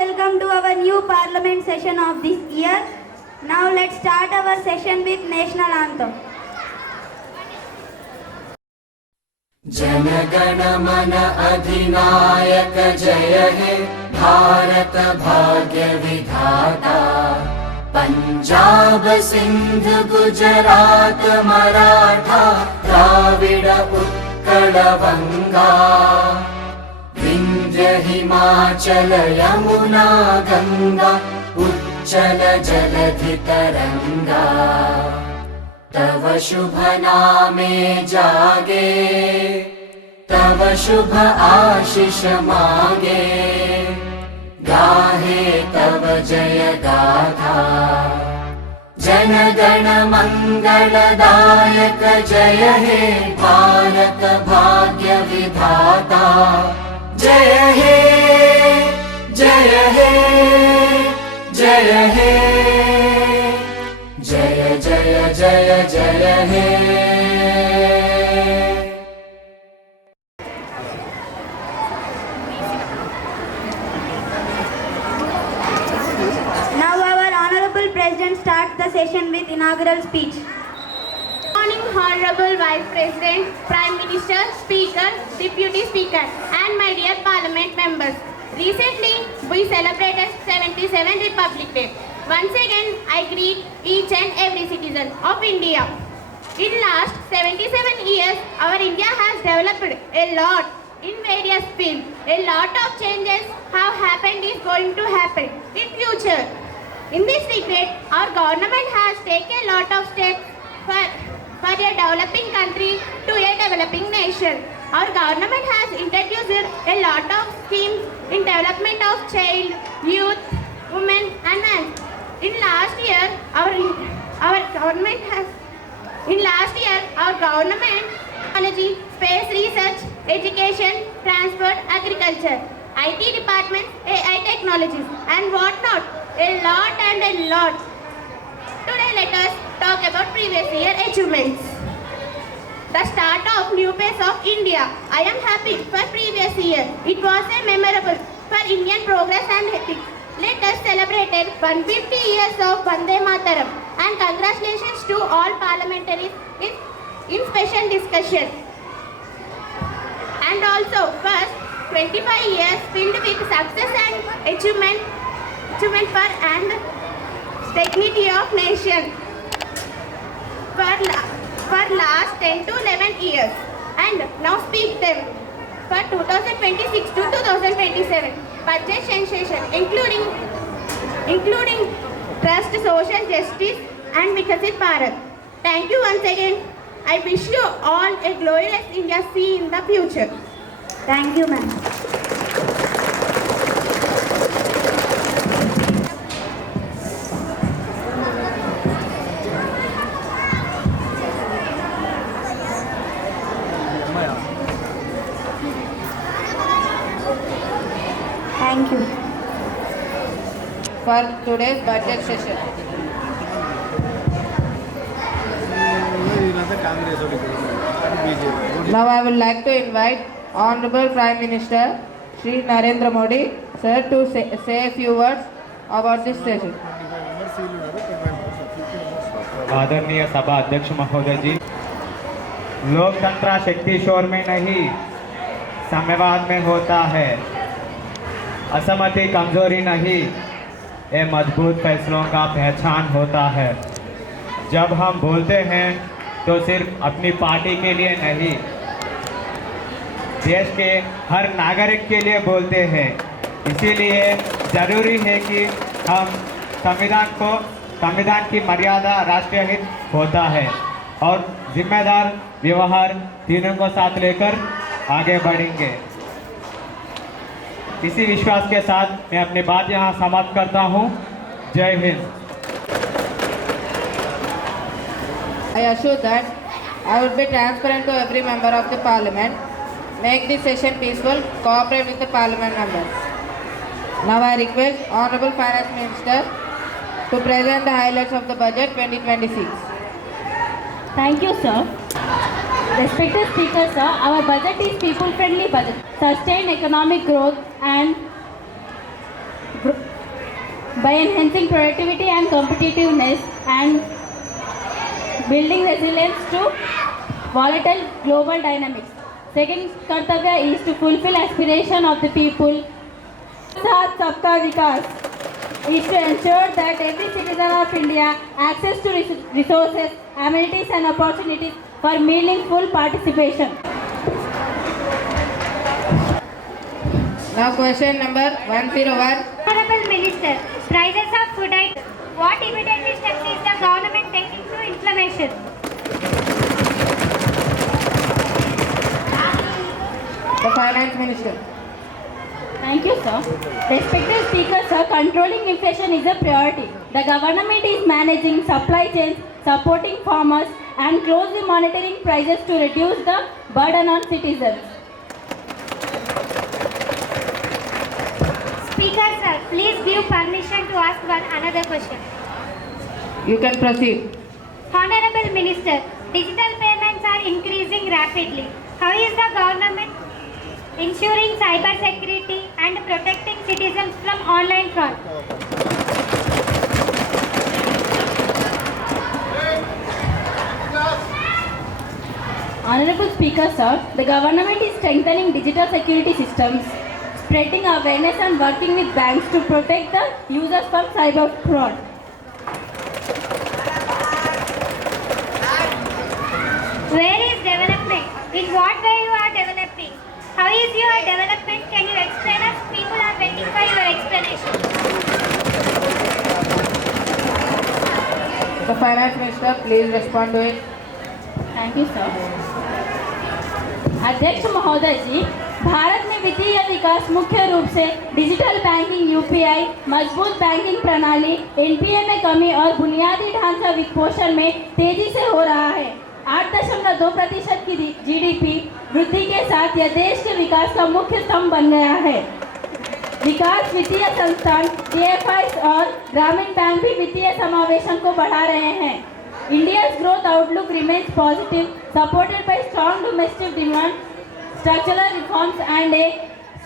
Welcome to our new parliament session of this year. Now let's start our session with national anthem. जनगण मन अधिनायक जय हे भारत भाग्य विधाता पंजाब सिंध गुजरात मराठा द्राविड उत्कल बंगा विंध्य हिमाचल यमुना गंगा उच्चल जलधि तरंगा तव शुभ नामे जागे तव शुभ आशीष मांगे गाहे तव जय गाथा जन गण मंगलदायक जय हे भारत भाग्य विधाता जय हे जय हे जय हे जय जय जय जय हे। Now our Honorable President starts the session with inaugural speech. Good morning, Honorable Vice President, Prime Minister, Speaker, Deputy Speaker, and my dear Parliament members. Recently, we celebrated 77th Republic Day. Once again, I greet each and every citizen of India. In last 77 years, our India has developed a lot in various fields. A lot of changes have happened is going to happen in future. In this regard, our government has taken a lot of steps for a developing country to a developing nation. Our government has introduced a lot of schemes in development of child, youth, women and men. In last year, our government technology, space research, education, transport, agriculture, IT department, AI technologies and whatnot. A lot and a lot. Today let us talk about previous year achievements. The start of new phase of India. I am happy for previous year. It was a memorable for Indian progress and ethics. Let us celebrate 150 years of Vande Mataram and congratulations to all parliamentaries in special discussion. And also first 25 years filled with success and achievement for and dignity of nation for last 10 to 11 years and now speak them for 2026 to 2027 budget sensation including trust, social justice and Vikasit Bharat. Thank you once again. I wish you all a glorious India see in the future. Thank you, ma'am. Thank you. For today's budget session. Now I would like to invite Honorable Prime Minister Shri Narendra Modi sir to say a few words about this session. आदरणीय सभा अध्यक्ष महोदय जी, लोकतंत्र शक्ति शोर में नहीं साम्यवाद में होता है। असहमति कमजोरी नहीं, ये मजबूत फैसलों का पहचान होता है। जब हम बोलते हैं तो सिर्फ अपनी पार्टी के लिए नहीं, देश के हर नागरिक के लिए बोलते हैं। इसीलिए ज़रूरी है कि हम संविधान की मर्यादा राष्ट्रीय हित होता है और जिम्मेदार व्यवहार तीनों को साथ लेकर आगे बढ़ेंगे। इसी विश्वास के साथ मैं अपनी बात यहाँ समाप्त करता हूँ। जय Hind. I assure that I will be transparent to every member of the parliament, make this session peaceful, cooperate with the parliament members. Now I request Honorable Finance Minister to present the highlights of the budget 2026. Thank you, sir. Respected speakers, sir, our budget is people-friendly budget. Sustain economic growth and by enhancing productivity and competitiveness and building resilience to volatile global dynamics. Second kartavya is to fulfill aspiration of the people. Saath Sabka Vikas is to ensure that every citizen of India access to resources, amenities and opportunities for meaningful participation. Now question number 101. Honorable Minister, prices of food items. What immediate steps is the government taking to implementation? The Finance Minister. Thank you, sir. Respected speakers, sir, controlling inflation is a priority. The government is managing supply chains, supporting farmers, and closely monitoring prices to reduce the burden on citizens. Speaker sir, please give permission to ask one another question. You can proceed. Honorable Minister, digital payments are increasing rapidly. How is the government ensuring cyber security and protecting citizens from online fraud? Honorable Speaker, sir, the government is strengthening digital security systems, spreading awareness and working with banks to protect the users from cyber fraud. Where is development? In what way you are developing? How is your development? Can you explain us? People are waiting for your explanation. The Finance Minister, please respond to it. Thank you sir. अध्यक्ष महोदय जी, भारत में वित्तीय विकास मुख्य रूप से digital banking, UPI, मजबूत बैंकिंग प्रणाली, एनपीए में कमी और बुनियादी ढांचा वित्तपोषण में तेजी से हो रहा है। 8.2% की जीडीपी वृद्धि के साथ यह देश के विकास का मुख्य स्तंभ बन गया है। विकास वित्तीय संस्थान, डीएफआईज और ग्रामीण बैंक भी वित्तीय समावेशन को बढ़ा रहे हैं। India's growth outlook remains positive, supported by strong domestic demand, structural reforms and a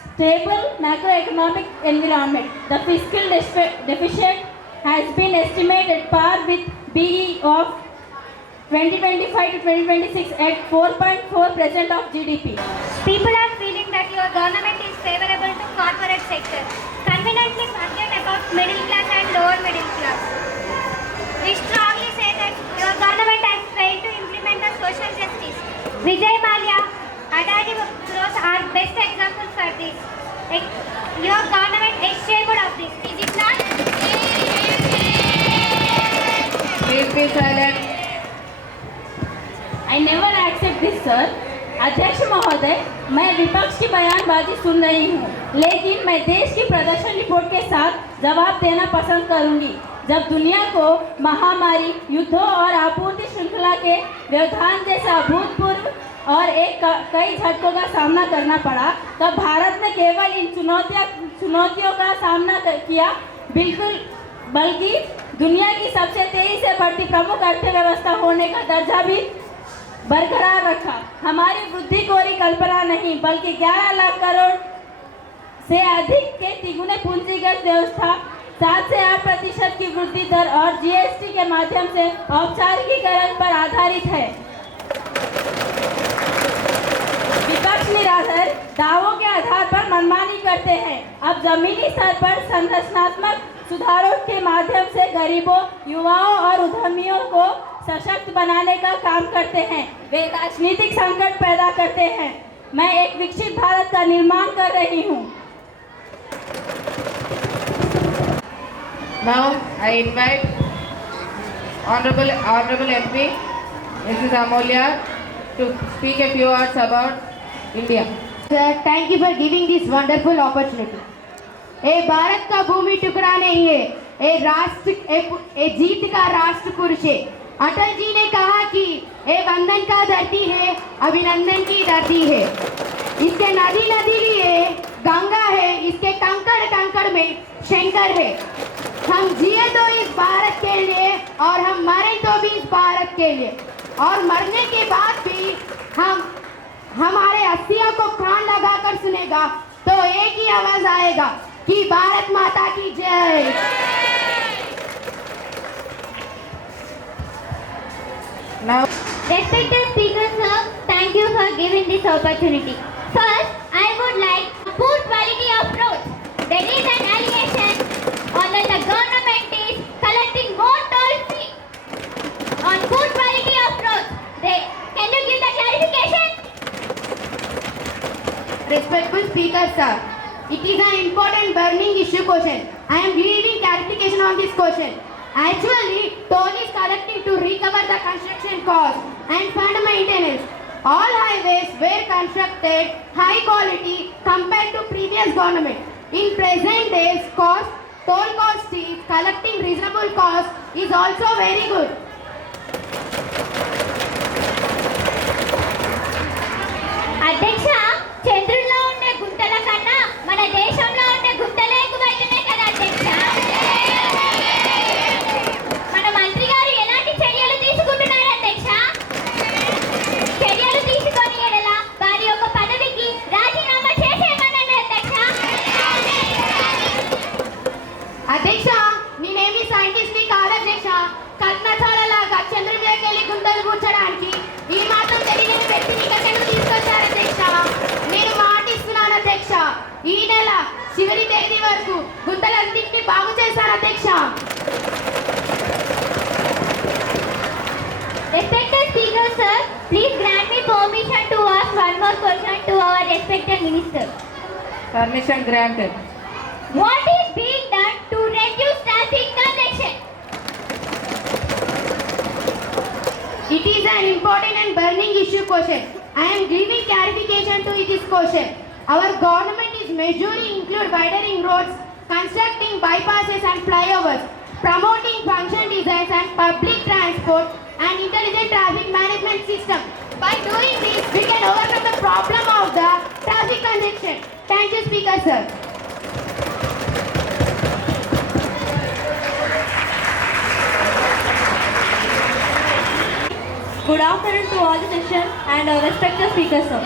stable macroeconomic environment. The fiscal deficit has been estimated at par with BE of 2025 to 2026 at 4.4% of GDP. People are feeling that your government is favorable to corporate sector. Conveniently forget about middle class and lower middle class. We strongly say that your government has failed to implement the social justice. Vijay Mallya, Adani Group are best examples for this. Your government is ashamed of this. Is it not? Please be silent. I never accept this, sir. अध्यक्ष महोदय, मैं विपक्ष की बयानबाजी सुन रही हूँ, लेकिन मैं देश की प्रदर्शन रिपोर्ट के साथ जवाब देना पसंद करूँगी। जब दुनिया को महामारी, युद्धों और आपूर्ति श्रृंखला के व्यवधान जैसे अभूतपूर्व और कई झटकों का सामना करना पड़ा, तब भारत ने केवल इन चुनौतियों का सामना किया, बल्कि दुनिया की सबसे तेजी से बढ़ती प्रमुख अर्थव्यवस्था होने का दर्जा भी बरकरार रखा। हमारी वृद्धि कोरी कल्पना नहीं, बल्कि 11 लाख करोड़ से अधिक के तिगुने पूंजीगत व्यवस्था, 7 से 8% की वृद्धि दर और जीएसटी के माध्यम से औपचारिकीकरण पर आधारित है। विपक्ष निराधार दावों के आधार पर मनमानी करते हैं। अब जमीनी स्तर पर संरचनात्मक सुधारों के माध्यम से गरीबों, युवाओं और उद्यमियों को सशक्त बनाने का काम करते हैं। वे राजनीतिक संकट पैदा करते हैं। मैं एक विकसित भारत का निर्माण कर रही हूँ। Now I invite Honorable MP Mrs. Amolya to speak a few words about India. Sir, thank you for giving this wonderful opportunity. ये भारत का भूमि टुकड़ा नहीं है, ये जीत का राष्ट्र पुरुष है। अटल जी ने कहा कि ये वंदन का धरती है, अभिनंदन की धरती है। इसके नदी नदी है, गंगा है, इसके कंकड़ कंकड़ में शंकर है। हम जिए तो इस भारत के लिए और हम मरे तो भी इस भारत के लिए, और मरने के बाद भी हम सुनेगा तो एक ही आवाज आएगा कि भारत माता की जय। Now, Respected speaker sir, thank you for giving this opportunity. First, I would like poor quality of roads. There is an allegation on that the government is collecting more toll fee on poor quality of roads. Can you give the clarification? Respectful speaker sir, it is an important burning issue question. I am giving clarification on this question. Actually, toll is collecting to recover the construction cost and fund maintenance. All highways were constructed high quality compared to previous government. In present days, toll cost is collecting reasonable cost is also very good. అధ్యక్ష, చంద్రుల్లో ఉండే గుంతల కన్నా మన దేశంలో ఉండే గుంతలే ఎక్కువైతున్నాయి కదా అధ్యక్ష. మన మంత్రి గారు ఎలాంటి చర్యలు తీసుకుంటున్నారు అధ్యక్ష? చర్యలు తీసుకొని ఎడల వారి యొక్క పదవికి రాజీనామా చేసేయమనండి అధ్యక్ష. అధ్యక్ష, నేనేమి సైంటిస్ట్ ని కాదు అధ్యక్ష. కల్పనచాలలాగా చంద్రుడి మీదకి వెళ్ళి గుంతలు కూర్చడానికి ఈ మాత్రం తెలియని వ్యక్తిని ఇక్కడికి తీసుకొచ్చారు అధ్యక్ష. నేను మాటిస్తున్నాను అధ్యక్ష, ఈ నెల చివరి తేదీ వరకు గుంతలన్నింటినీ బాగు చేశారు అధ్యక్ష. Respected speaker sir, please grant me permission to ask one more question to our respected minister. permission granted. What is being done to reduce traffic congestion? It is an important and burning issue question. I am giving clarification to this question. Our government is measuring include widening roads, constructing bypasses and flyovers, promoting function designs and public transport and intelligent traffic management system. By doing this, we can overcome the problem of the traffic congestion. Thank you, Speaker sir. Good afternoon to all the session and our respected speaker sir.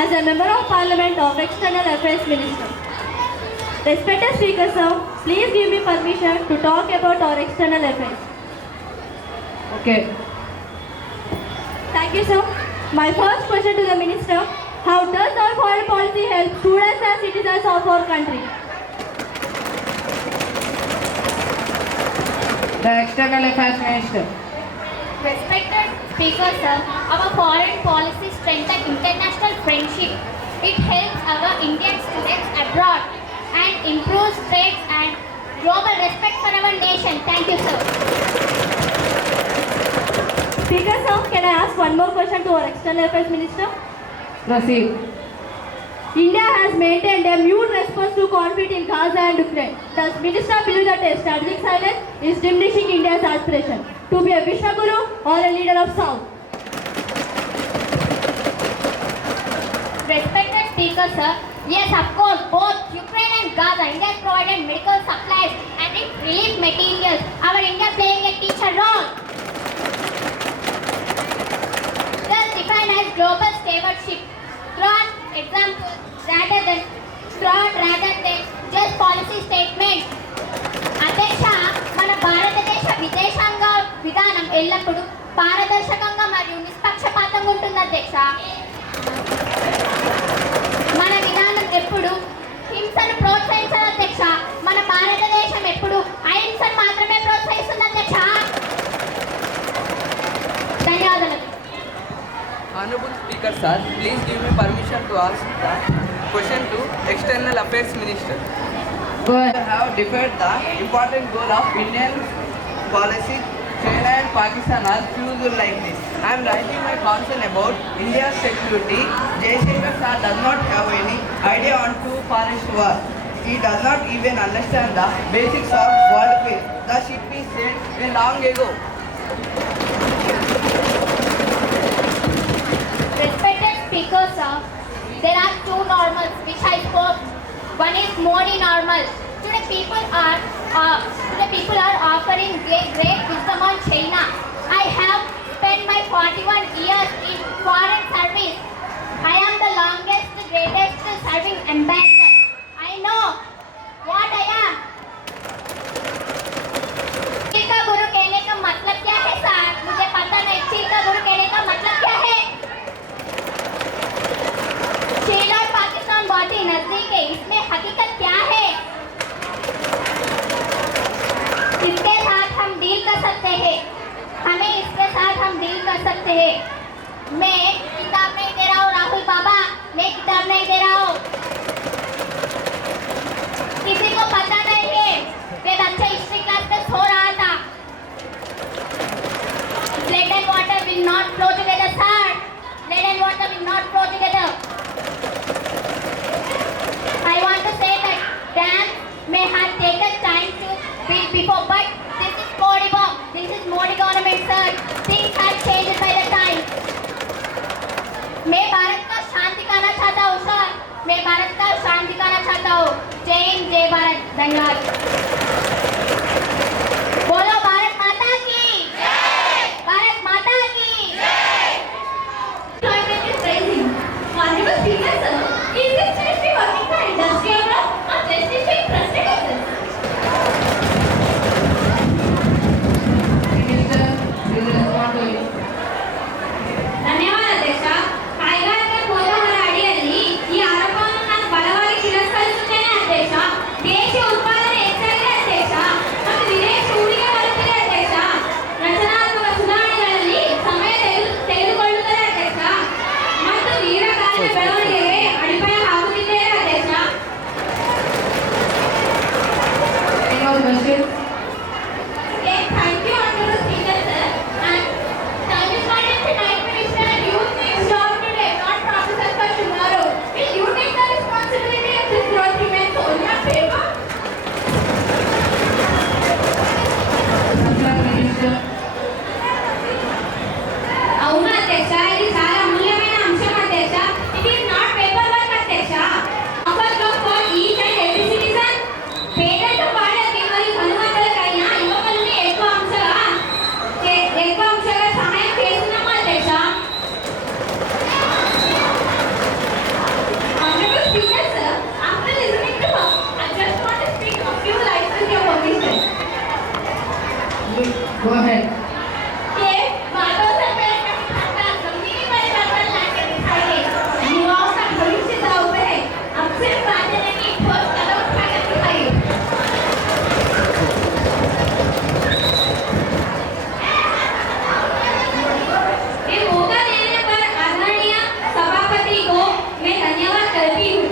As a member of Parliament of External Affairs Minister. Respected speaker sir, please give me permission to talk about our external affairs. Okay. Thank you sir. My first question to the minister, how does our foreign policy help students and citizens of our country? The External Affairs Minister. Respected speaker sir, our foreign policy strengthens international friendship. It helps our Indian students abroad and improves trade and global respect for our nation. Thank you sir. Speaker sir, can I ask one more question to our external affairs minister? Proceed. India has maintained a mute response to conflict in Gaza and Ukraine. Does minister believe that a strategic silence is diminishing India's aspiration to be a Vishwaguru or a leader of South? Respected speaker sir, yes of course both Ukraine and Gaza, India has provided medical supplies and relief materials. Our India playing a teacher role. Thus defined as global stewardship. Throughout examples rather than just policy statements. అధ్యక్ష, మన భారతదేశ విదేశాంగ విధానం ఎల్లప్పుడూ పారదర్శకంగా మరియు నిష్పక్షపాతంగా ఉంటుంది అధ్యక్ష. మన విధానం ఎప్పుడు హింసను ప్రోత్సహించదు అధ్యక్ష. మన భారతదేశం ఎప్పుడు అహింసను మాత్రమే ప్రోత్సహిస్తుంది అధ్యక్ష. ధన్యవాదాలు. Honorable Speaker sir, please give me permission to ask the question to External Affairs Minister. Go ahead. Have deferred the important goal of Indian policy. China and Pakistan are fused like this. I am writing my concern about India's security. Jaishankar sir does not have any idea on two forest war. He does not even understand the basics of world peace. The ship is sailed long ago. Respected speaker sir, there are two normals which I spoke. One is Modi normal. Today people are offering great wisdom on China. I have spent my 41 years in foreign service. I am the longest, greatest service नजदीक है, इसमें हकीकत क्या है? इसके साथ हम डील कर सकते हैं, हमें इसके साथ हम डील कर सकते हैं। मैं किताब नहीं दे रहा हूँ राहुल बाबा, मैं किताब नहीं दे रहा हूँ। किसी को पता नहीं है कि बच्चा हिस्ट्री क्लास में सो रहा था। Blood and water will not flow together, sir. Blood and water will not flow together. I want to say that dance may have taken time to build before, but this is Modi bomb. This is Modi government, sir. Things have changed by the time. मैं भारत का शांति करना चाहता हूँ, सर. मैं भारत का शांति करना चाहता हूँ. जय हिंद, जय भारत. धन्यवाद. बोलो भारत माता की जय. भारत माता की जय. Employment is rising. Honorable Speaker, sir, is this ministry working for industry abroad or just is being trusted as this? Minister, please respond to it. ಧನ್ಯವಾದ ಅಧ್ಯಕ್ಷ. ಕೈಗಾರಿಕಾ ಬೋಧಕರ ಅಡಿಯಲ್ಲಿ ಈ ಆರೋಪವನ್ನು ನಾನು ಬಲವಾಗಿ ತಿರಸ್ಕರಿಸುತ್ತೇನೆ ಅಧ್ಯಕ್ಷ. ದೇಶೀಯ ಉತ್ಪಾದನೆ ಹೆಚ್ಚಾಗಿದೆ ಅಧ್ಯಕ್ಷ ಮತ್ತು ವಿದೇಶಿ ಹೂಡಿಕೆ ಬರುತ್ತಿದೆ ಅಧ್ಯಕ್ಷ. ರಚನಾತ್ಮಕ ಸುಧಾರಣೆಗಳಲ್ಲಿ ಸಮಯ ತೆಗೆದುಕೊಳ್ಳುತ್ತದೆ ಅಧ್ಯಕ್ಷ ಮತ್ತು ದೀರ್ಘಕಾಲೀನ ಬೆಳವಣಿಗೆಗೆ ಅಡಿಪಾಯ ಹಾಕುತ್ತಿದ್ದೇವೆ ಅಧ್ಯಕ್ಷ. Any more questions? Okay, thank you, Honorable Speaker, sir. And time is not yet tonight, Minister. Youth needs job today, not promises for tomorrow. Will you take the responsibility if this growth remains only on paper? Answer, Minister. అవును అధ్యక్ష, ఇది చాలా అమూల్యమైన అంశం అధ్యక్ష. It is not paper work అధ్యక్ష. Offer job for each and every citizen. పేదలకు వాళ్ళకి మరియు కనుగొనలకైనా యువకులని ఎక్కువ అంశగా సహాయం చేస్తున్నాము అధ్యక్ష. Honorable Speaker, sir, after listening to her, I just want to speak a few lines with your permission. Go ahead. ये बातों से पहले खाता जमीनी परिवर्तन लाके दिखाइए। युवाओं का भविष्य दांव पे है। अब सिर्फ बातें नहीं, ठोस कदम उठाकर दिखाइए। ये मौका देने पर आदरणीय सभापति को मैं धन्यवाद करती हूँ।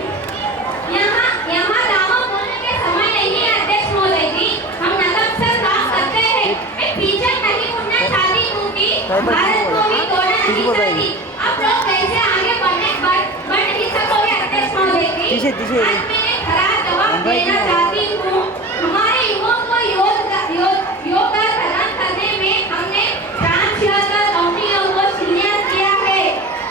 यहाँ दावा बोलने के समय नहीं है अध्यक्ष महोदय जी। हम नतमस्तक काम करते हैं। मैं पीछे नहीं मुड़ना चाहती हूँ कि भारत को भी तोड़ना नहीं चाहती। आप लोग कैसे आगे बढ़ नहीं सकोगे अध्यक्ष महोदय जी। आज मैंने खरा जवाब देना चाहती हूँ। हमारे युवाओं को योगदान प्रदान करने में हमने ट्रांसजेंडर कंपनियों को शिलान्यास किया है।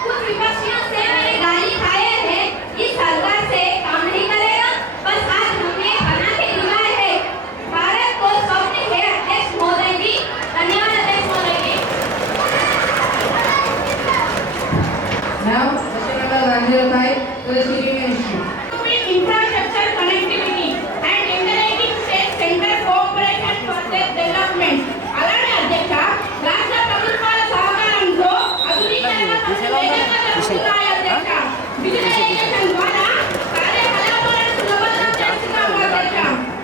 कुछ विपक्षियों से मैंने गाली खाए हैं। इस सरकार से काम नहीं करेगा। बस आज हमने बना के दिखाया है। भारत को स्वप्न है अध्यक्ष महोदय जी। धन्यवाद अध्यक्ष महोदय जी। Now, question number 105 to the City Ministry. Infrastructure connectivity and integrating state center cooperation for their development. అలానే అధ్యక్ష, రాష్ట్ర ప్రభుత్వాల సహకారంతో ఆధునీకరణ పనులు వేగంగా జరుగుతున్నాయి అధ్యక్ష. డిజిటలైజేషన్ ద్వారా కార్యకలాపాలను సులభతరం చేస్తున్నాము అధ్యక్ష.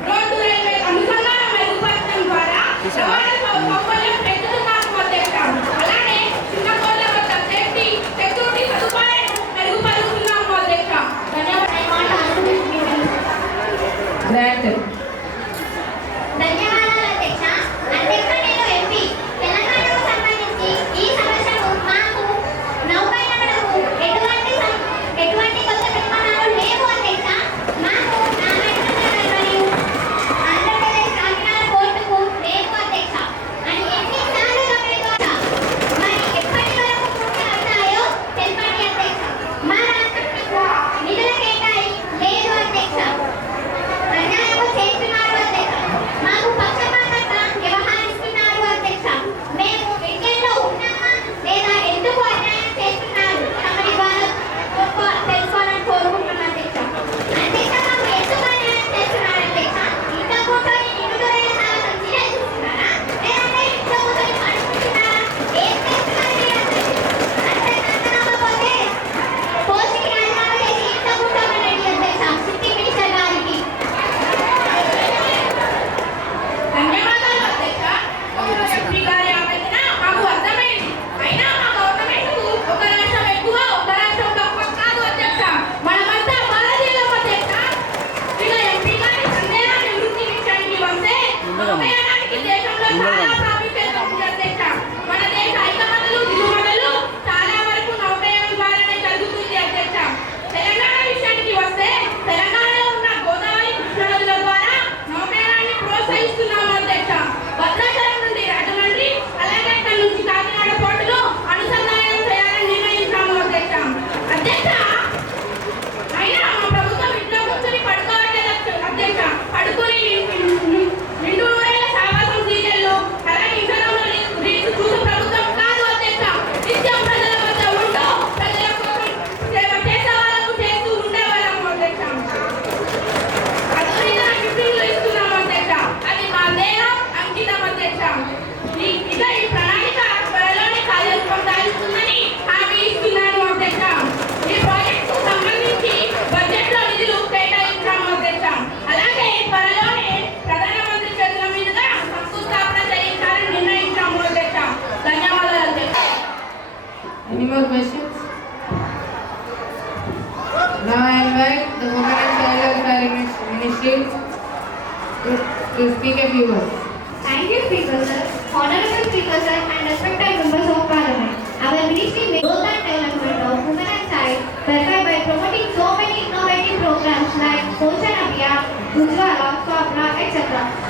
రోడ్డు రైల్వే అనుసంధానం మెరుగుపరచడం ద్వారా రవాణా సౌకర్యం పెంచుతున్నాము అధ్యక్ష. అలానే చిన్న కోళ్ళ వద్ద సేఫ్టీ సెక్యూరిటీ సదుపాయాలను మెరుగుపరుస్తున్నాము అధ్యక్ష. Granted. ధన్యవాదాలు అధ్యక్ష. అధ్యక్ష, నేను ఎంపీ తెలంగాణకు సంబంధించి ఈ సంవత్సరం మాకు నౌకాయానకు ఎటువంటి to speak a few words. Thank you, Speaker Sir, Honorable Speaker Sir, and respected members of Parliament. Our ministry makes growth and development of women and child thereby by promoting so many innovative programs like Poshan Abhiyan, Ujjwala, Swapna, etc.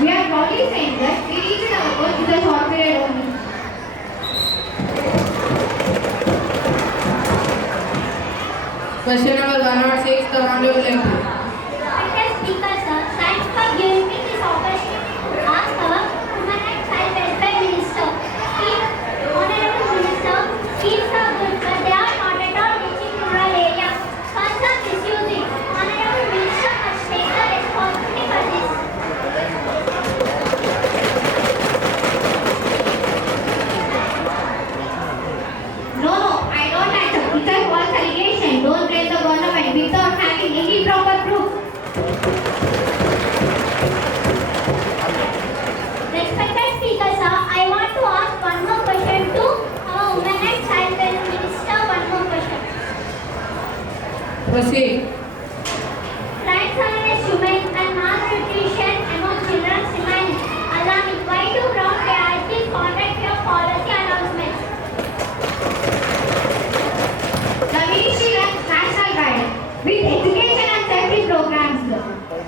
We are proudly saying that we reached our goal in a short period only. Question number 106, the Honorable MP. Respected Speaker Sir, thanks for giving me this opportunity to ask our Women and Child Welfare Minister. Honorable Minister, schemes are good, but they are not at all reaching rural areas. Funds are misusing. Honorable Minister must take the responsibility for this. No, I don't accept. It's a false allegation. Don't blame the government without having any proper proof. Respected Speaker Sir, I want to ask one more question to our Women and Child Welfare Minister. One more question. Proceed. Crimes against women and malnutrition among children remain alarming. Why do ground realities conduct your policy announcements? The ministry runs national guidance with education and safety programs.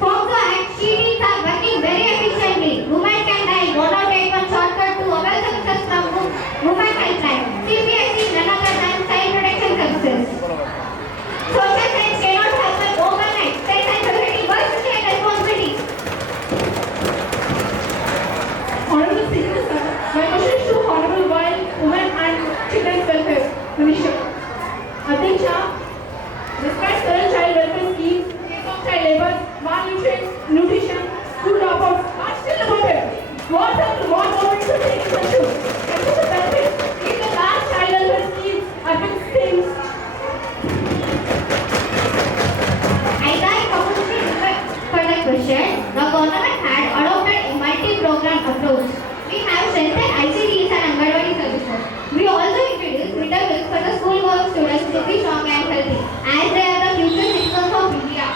FOCSO Act sheets are working very efficiently. Women can dial 108 shortcut to avail services from Women Helpline. CPSC is none other than Child Protection Services. Social science cannot happen overnight. State and society must take responsibility. Honorable Speaker Sir, my question is to Honorable Women and Children's Welfare Minister. Adhiksha, despite current child welfare schemes, case of child labor, malnutrition, school dropouts are still reported. What government should take in pursuit? And to the benefit, if the last child welfare schemes are big things. I thank Community for the question. The government had adopted a multi-program approach. We have strengthened ICDs and Anganwadi services. We also introduced midday meals for the school-going students to be strong and healthy, as they are the future citizens of India.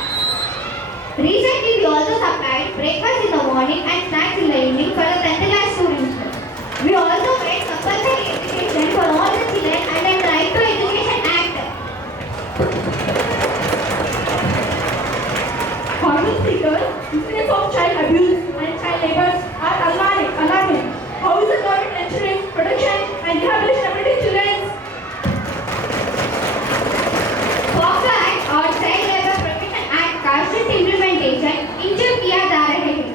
Recently, we also supplied breakfast in the morning and snacks in the evening for the 10th class students. We also made compulsory education for all the children under the Right to Education Act. Honorable Speaker, incidents of child abuse and child labor are alarming. How is the government ensuring protection and rehabilitation of children? FOCSO Act और Child Labour Protection Act का strict implementation ensure किया जा रहे हैं.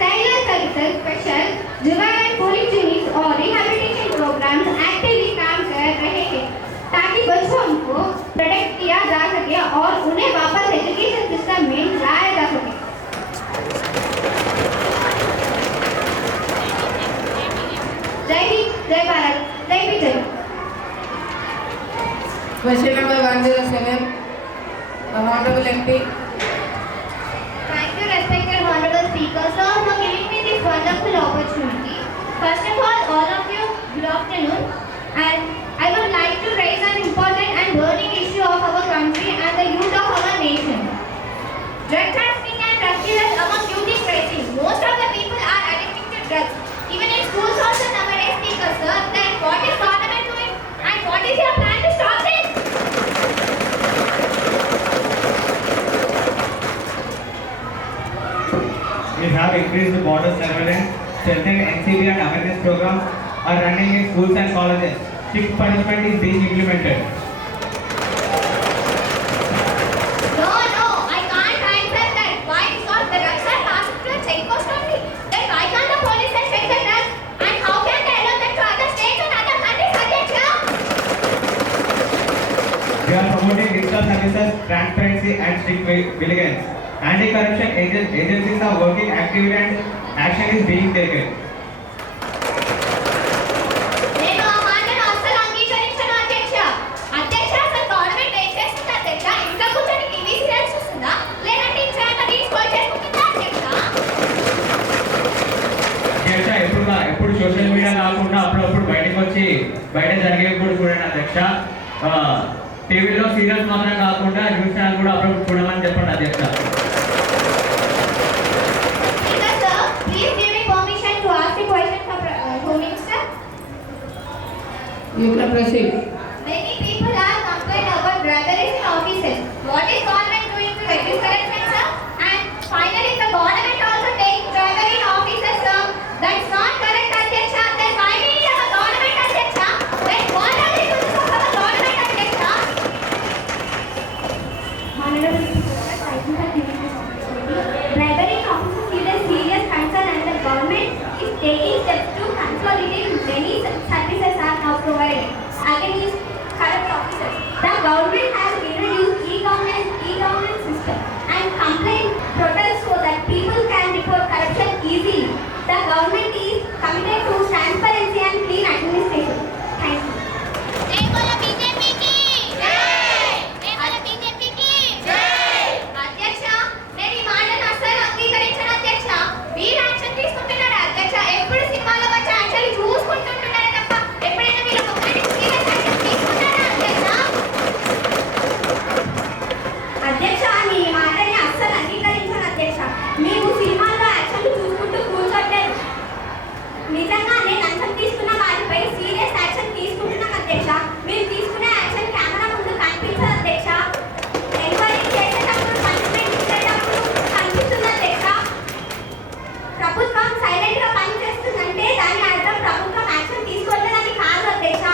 Child Services Special, Juvenile Police Units और rehabilitation programs actively काम कर रहे हैं ताकि बच्चों को प्रोटेक्ट किया जा सके और उन्हें वापस एजुकेशन सिस्टम में लाया जा सके. जय हिंद, जय भारत, जय विजय. Question number 107, the Honorable MP. Thank you, respected Honorable Speaker Sir, for giving me this wonderful opportunity. First of all of you, good afternoon. And I would like to raise an important and burning issue of our country and the youth of our nation. Drug trafficking and drug dealers among youth is rising. Most of the people are addicted to drugs. Even in schools also nowadays, Speaker Sir, then what is government doing and what is your plan to stop this? We have increased the border surveillance, strengthened NCB and awareness programs are running in schools and colleges. Strict punishment is being implemented. No, I can't answer that. Why? Because the drugs are passed through a checkpost only. Then why can't the police check the drugs? And how can they allow them to other states and other countries, Adhiksha? We are promoting digital services, transparency and strict vigilance. Anti-corruption agencies are working actively and action is being taken. నేను ఆ మాటను అస్సలు అంగీకరించను అధ్యక్ష. అధ్యక్ష, అసలు గవర్నమెంట్ ఏం చేస్తుంది అధ్యక్ష? ఇంట్లో కూర్చొని టీవీ సీరియల్స్ చూస్తుందా? లేదంటే ఇంట్లో రీల్స్ చేసుకుంటుందా అధ్యక్ష? అధ్యక్ష, ఎప్పుడు సోషల్ మీడియా కాకుండా అప్పుడప్పుడు బయటకు వచ్చి బయట జరిగేవి కూడా చూడండి అధ్యక్ష. టీవీలో సీరియల్స్ మాత్రం కాకుండా న్యూస్ ఛానల్ కూడా అప్పుడప్పుడు చూడమని చెప్పండి అధ్యక్ష. Speaker Sir, please You can proceed. Many people are complaining about briberies in offices. What is government doing to reduce corruption, sir? And finally, the government also takes bribery in offices, sir. That's not correct, Adhyaksha. Then why we need our government, Adhyaksha? Then what are the uses of our government, Adhyaksha? Honorable Speaker, thank you for giving this opportunity. Bribery in offices is a serious concern and the government is taking steps to consolidate many services are now provided against corrupt officers. The government has introduced e-governance system and complaint portals so that people can report corruption easily. The government is committed to transparency and clean administration. Thank you. जय बोलो बीजेपी की जय जय बोलो बीजेपी की जय అధ్యక్ష నేను ఈ మాటను అస్సలు అంగీకరించను అధ్యక్ష వీరు యాక్షన్ తీసుకుంటున్నాడు అధ్యక్ష ఎప్పుడు సినిమాలో వచ్చే యాక్షన్ చూసుకుంటుంటున్నారే తప్ప ఎప్పుడైనా వీళ్ళ ఒక్కరికి సీరియస్ యాక్షన్ తీసుకున్నారా అధ్యక్ష అధ్యక్ష మీ మాటని అస్సలు అంగీకరించను అధ్యక్ష మేము సినిమాల్లో యాక్షన్లు చూసుకుంటూ కూర్చోట్లేదు నిజంగానే లంచం తీసుకున్న వారిపై సీరియస్ యాక్షన్ తీసుకుంటున్నాం అధ్యక్ష మేము తీసుకునే యాక్షన్ కెమెరా ముందు కనిపించదు అధ్యక్ష ఎంక్వైరీ చేసేటప్పుడు పనిష్మెంట్ ఇచ్చేటప్పుడు కనిపిస్తుంది అధ్యక్ష ప్రభుత్వం సైలెంట్ గా పనిచేస్తుందంటే దాని అర్థం ప్రభుత్వం యాక్షన్ తీసుకోలేదని కాదు అధ్యక్ష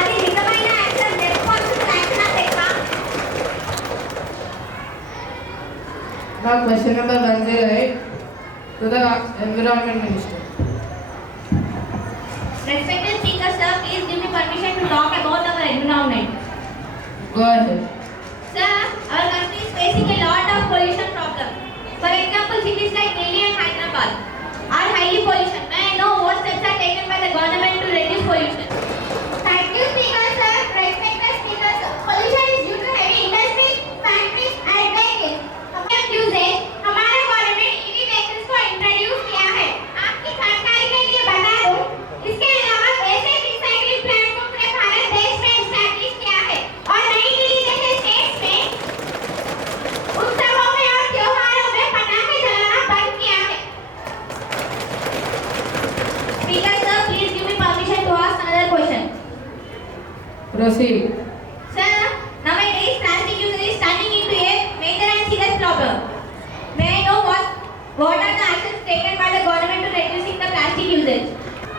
అది నిజమైన యాక్షన్ రెస్పాన్సిబుల్ యాక్షన్ అధ్యక్ష. Now question number 108 to the Environment Minister. Respected Speaker, sir, please give me permission to talk about our environment. Go ahead. Sir, our country is facing a lot of pollution problems. For example, cities like Delhi and Hyderabad are highly pollution. May I know what steps are taken by the government to reduce pollution? Thank you, Speaker, sir. Respected Speaker, sir. Pollution is due to heavy industries, factories and vehicles. usage हमारा government EV vehicles को इंट्रोड्यूस किया है. आपकी जानकारी के लिए बता दूं, इसके अलावा वैसे रिसाइकलिंग प्लांट को पूरे भारत देश में एस्टैब्लिश किया है और नई दिल्ली जैसे स्टेट्स में उत्सवों में और त्योहारों में पटाखे जलाना बंद किया है. Speaker, sir, please give me permission to ask another question. Proceed. Sir, nowadays plastic usage is turning into a major and serious problem. May I know what are the actions taken by the government to reducing the plastic usage?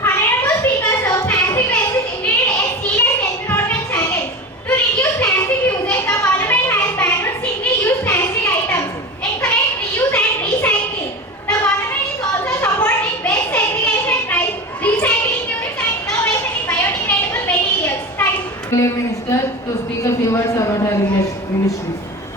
Honorable Speaker, sir, plastic waste is indeed a serious environmental challenge. To reduce plastic usage, the government has banned single-use plastic items, encourage reuse and recycling. The government is also supporting waste segregation drives, recycling units and innovation in biodegradable materials. Thank you. Petroleum Minister to speak a few words about her ministry.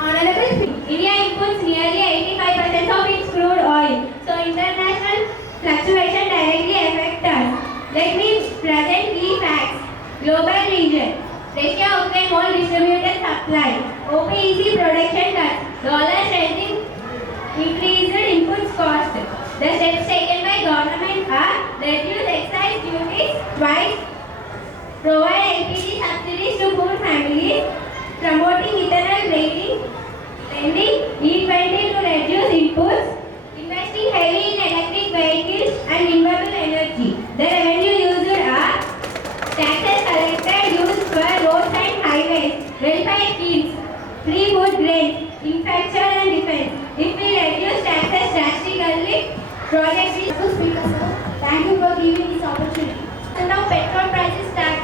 Honorable Speaker, India imports nearly 85% of its crude oil, so international fluctuation directly affect us. Let me present key facts. Global region. Russia Ukraine more distributed supply. OPEC production cuts. Dollar strengthening increased inputs cost. The steps taken by government are reduce excise duties twice, provide LPG subsidies to poor families, promoting ethanol blending, E20 to reduce inputs, investing heavily in electric vehicles and renewable energy. The revenue used are taxes collected used for roads and highways, welfare schemes, free food grains, infrastructure and defense. If we reduce taxes drastically, projects will... Speaker, sir, thank you for giving this opportunity. Now petrol prices tax.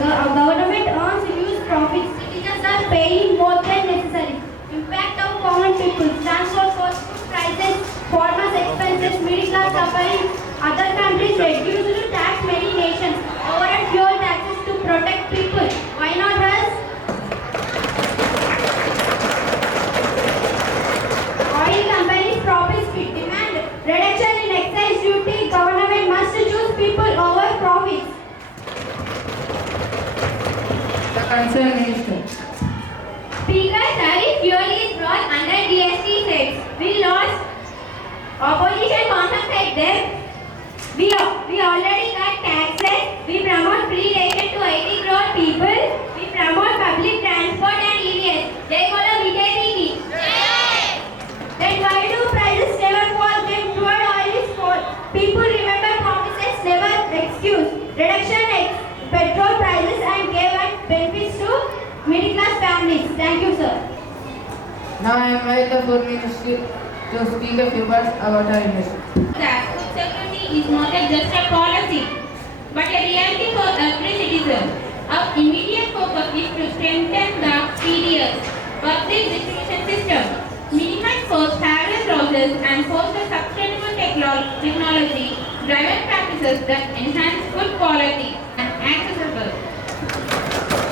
Government earns huge profits. Citizens are paying more than necessary. Impact of common people, transport costs, food prices, farmers' expenses, middle class suffering. Other countries reduced tax many nations. Overall fuel taxes to protect people. Why not us? Oil companies profits demand reduction in excise duty. Government must choose people over profits. The concerned minister. Speaker, tariff fuel is brought under GST rates. We lost. Opposition compensate them. We already cut taxes. We promote free ration to 80 crore people. We promote public transport and EVs. Jai Bolo BJP ki. Then why do prices never fall? Then crude oil is fall. People remember promises, never excuse. Reduction in petrol prices and Now I invite the Food Ministry to speak a few words about our industry. That food security is not just a policy, but a reality for every citizen. Our immediate focus is to strengthen the PDS, public distribution system, minimize post-harvest losses, and foster sustainable technology driven practices that enhance food quality and accessible.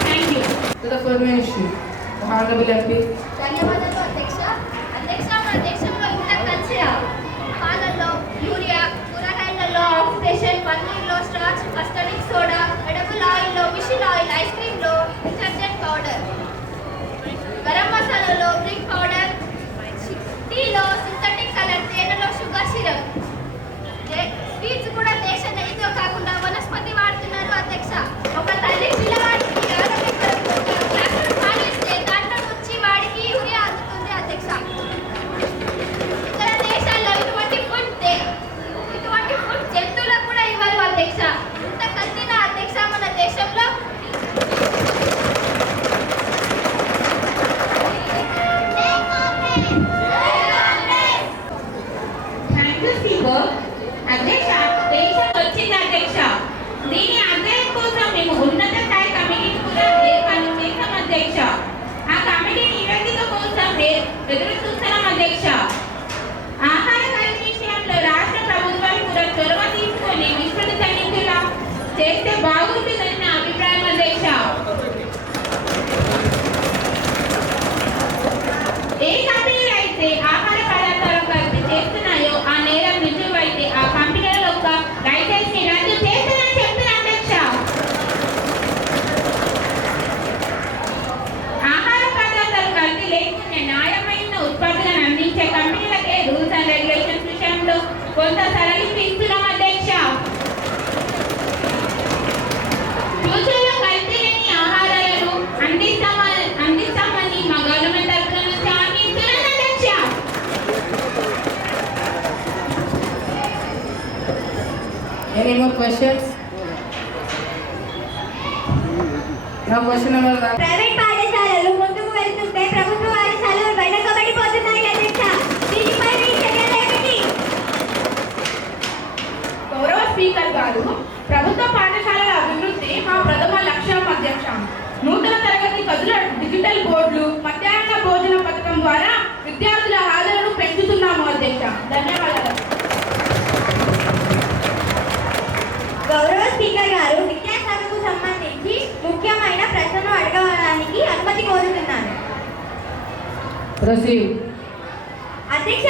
Thank you. To the Food Ministry, the Honorable MP. ధన్యవాదాలు అధ్యక్ష. మన దేశంలో ఇంత కల్చర్ పాలల్లో urea, కూరగాయలలో oxidation, పన్నీర్లో starch, custard soda, edible ఆయిల్లో machine oil, ice క్రీమ్లో డిటర్జెంట్ పౌడర్, గరం మసాలాలో బ్రిక్ పౌడర్, టీలో సింథటిక్ కలర్, తేనెలో షుగర్ సిరప్, స్వీట్స్ కూడా దేశ నెయ్యితో కాకుండా వనస్పతి వాడుతున్నారు అధ్యక్ష. ఒక తల్లి పిల్లవాడికి ఆరోగ్య గ్లాసులు పాలు ఇస్తే దాంట్లో నుంచి వాడికి యూరియా అందుతుంది అధ్యక్ష. ఇతర దేశాల్లో ఇటువంటి ఫుడ్ జంతువులకు కూడా ఇవ్వరు అధ్యక్ష. ఇంత కల్తీనా అధ్యక్ష మన దేశంలో? Thank you, Speaker. అధ్యక్ష, దేశం వచ్చింది అధ్యక్ష. దీని అధ్యయనం కోసం మేము ఉన్నత స్థాయి కమిటీని కూడా ఏర్పాటు చేశాం అధ్యక్ష. ఆ కమిటీ నివేదిక కోసం ఎదురు చూస్తున్నాం అధ్యక్ష. ఆహార ఖరీదు విషయంలో రాష్ట్ర ప్రభుత్వం కూడా చొరవ తీసుకొని విస్తృత తనిఖీలు చేస్తే బాగుంటుందని నా అభిప్రాయం అధ్యక్ష. ఏ కంపెనీలు అయితే ఆహార పదార్థాలు కల్తీ చేస్తున్నాయో ఆ నేరం రుజువైతే ఆ కంపెనీల యొక్క లైసెన్స్ ని రద్దు చేస్తానని చెప్తున్నా అధ్యక్ష. ఆహార పదార్థాలు కల్తీ లేకుండా న్యాయమైన ఉత్పత్తులను అందించే కంపెనీలకే రూల్స్ అండ్ రెగ్యులేషన్స్ విషయంలో కొంత సడలింపు ఇస్తున్నాం అధ్యక్ష. ఫ్యూచర్లో కల్తీ లేని ఆహారాలను అందిస్తామని మా గవర్నమెంట్ తరఫున నుంచి హామీ ఇస్తున్నాను అధ్యక్ష. Any more questions? Now question number 1. ప్రైవేట్ పాఠశాలలు ముందుకు వెళ్తుంటే ప్రభుత్వ పాఠశాలలు వెనకబడిపోతున్నాయి అధ్యక్ష. దీనిపై మీ చర్యలు ఏమిటి? గౌరవ స్పీకర్ గారు, ప్రభుత్వ పాఠశాలల అభివృద్ధి మా ప్రథమ లక్ష్యం అధ్యక్ష. నూతన తరగతి గదుల డిజిటల్ బోర్డులు, మధ్యాహ్న భోజన పథకం ద్వారా విద్యార్థుల హాజరును పెంచుతున్నాము అధ్యక్ష. ధన్యవాదాలు. గౌరవ స్పీకర్ గారు, విద్యాశాఖకు సంబంధించి ముఖ్యమైన ప్రశ్నను అడగడానికి అనుమతి కోరుతున్నాను. Proceed. అధ్యక్ష,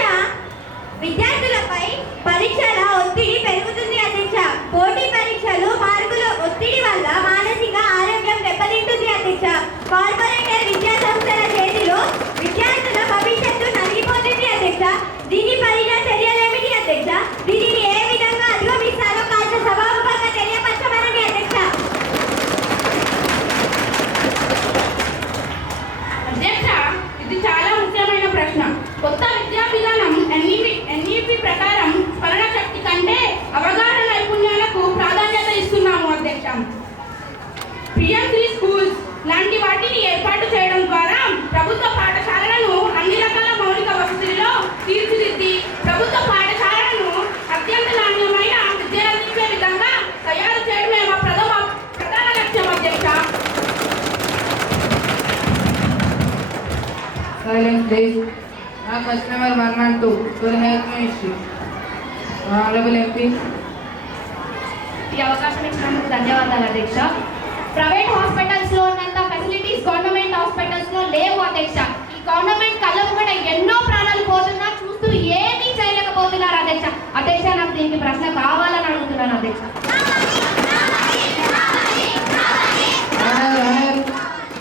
విద్యార్థులపై పరీక్షల ఒత్తిడి పెరుగుతుంది అధ్యక్ష. పోటీ పరీక్షలు, మార్కుల ఒత్తిడి వల్ల మానసిక ఆరోగ్యం దెబ్బతింటుంది అధ్యక్ష. కార్పొరేటర్ విద్యా సంస్థల చేతిలో విద్యార్థుల భవిష్యత్తు నలిగిపోతుంది అధ్యక్ష. దీనిపై చర్యలేమిటి అధ్యక్ష? దీనిని ఏ విధంగా అధిగమిస్తారో కాస్త సభాముఖంగా తెలియపరచమనండి అధ్యక్ష. అధ్యక్ష, ఇది చాలా ముఖ్యమైన ప్రశ్న. కొత్త విద్యా విధానం ఎన్ఈపి ప్రకారం స్మరణ శక్తి కంటే అవగాహన నైపుణ్యాలకు ప్రాధాన్యత ఇస్తున్నాము అధ్యక్ష. పిఎంసి స్కూల్స్ లాంటి వాటిని ఏర్పాటు చేయడం ద్వారా ప్రభుత్వ పాఠశాలలను అన్ని రకాల మౌలిక వసతులలో తీర్చిదిద్ది ప్రభుత్వ పాఠశాలలను అత్యంత నాణ్యమైన విద్యనందించే విధంగా తయారు చేయడమే మా ప్రధాన లక్ష్యం అధ్యక్ష. Silence please. Now question number 1 and 2 to the Health Ministry. Honorable MP. ఈ అవకాశం ఇచ్చినందుకు ధన్యవాదాలు అధ్యక్ష. ప్రైవేట్ హాస్పిటల్స్ లో ఉన్నంత ఫెసిలిటీస్ గవర్నమెంట్ హాస్పిటల్స్ లో లేవు అధ్యక్ష. ఈ గవర్నమెంట్ కళ్ళకు కూడా ఎన్నో ప్రాణాలు పోతున్నా చూస్తూ ఏమీ చేయలేకపోతున్నారు అధ్యక్ష. అధ్యక్ష, నాకు దీనికి ప్రశ్న కావాలని అడుగుతున్నాను అధ్యక్ష.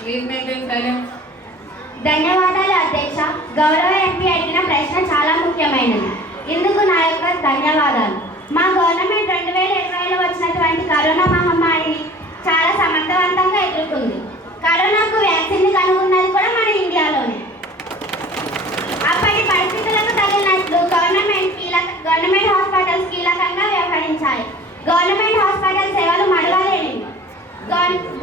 Please maintain silence. ధన్యవాదాలు అధ్యక్ష. గౌరవ ఎంపీ అడిగిన ప్రశ్న చాలా ముఖ్యమైనది. ఇందుకు నా యొక్క ధన్యవాదాలు. మా గవర్నమెంట్ 2020లో వచ్చినటువంటి కరోనా మహమ్మారిని చాలా సమర్థవంతంగా ఎదుర్కొంది. కరోనాకు వ్యాక్సిన్ కనుగొన్నది కూడా మన ఇండియాలోనే. అప్పటి పరిస్థితులకు తగినట్లు గవర్నమెంట్ హాస్పిటల్స్ కీలకంగా వ్యవహరించాయి. గవర్నమెంట్ హాస్పిటల్ సేవలు మడవలేనివి.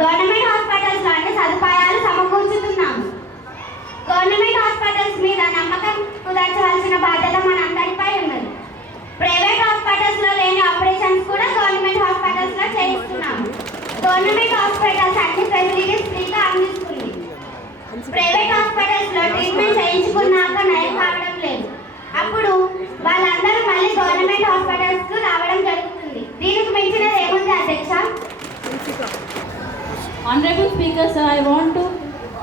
గవర్నమెంట్ హాస్పిటల్స్ లో అన్ని సదుపాయాలు సమకూర్చుతున్నాము. గవర్నమెంట్ హాస్పిటల్స్ మీద Honorable Speaker, sir, I want to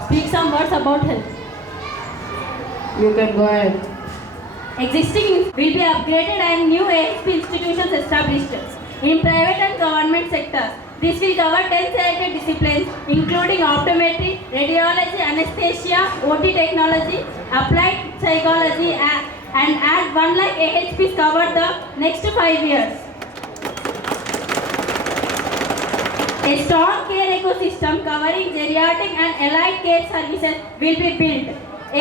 speak some words about health. You can go ahead. Existing will be upgraded and new AHP institutions established in private and government sectors. This will cover 10 selected disciplines including optometry, radiology, anesthesia, OT technology, applied psychology and add 1 lakh AHPs covered the next 5 years. A strong care ecosystem covering geriatric and allied care services will be built.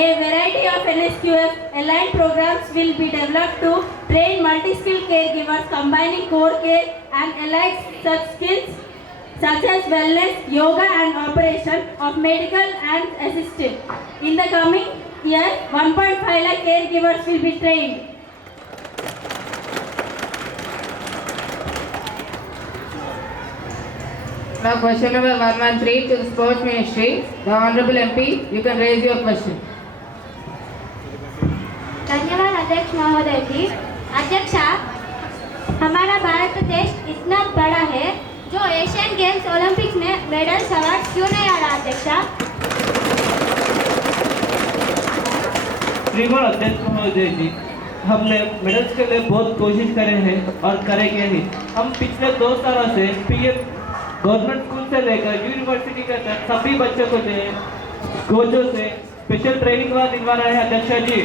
A variety of NSQF aligned programs will be developed to train multi-skilled caregivers combining core care and allied sub-skills such as wellness, yoga and operation of medical and assistant. In the coming year, 1.5 lakh caregivers will be trained. Now question number 113 to the Sports Ministry. The Honorable MP, you can raise your question. धन्यवाद अध्यक्ष महोदय जी। अध्यक्ष, हमारा भारत देश इतना बड़ा है, जो एशियन गेम्स ओलंपिक्स में मेडल्स अवार्ड क्यों नहीं आ रहा अध्यक्ष? श्रीमान अध्यक्ष महोदय जी, हमने मेडल्स के लिए बहुत कोशिश करे हैं और करेंगे ही। हम पिछले 2 सालों से पीएम गवर्नमेंट स्कूल से लेकर यूनिवर्सिटी तक सभी बच्चों को कोचों से स्पेशल ट्रेनिंग दिलवा रहे हैं अध्यक्ष जी।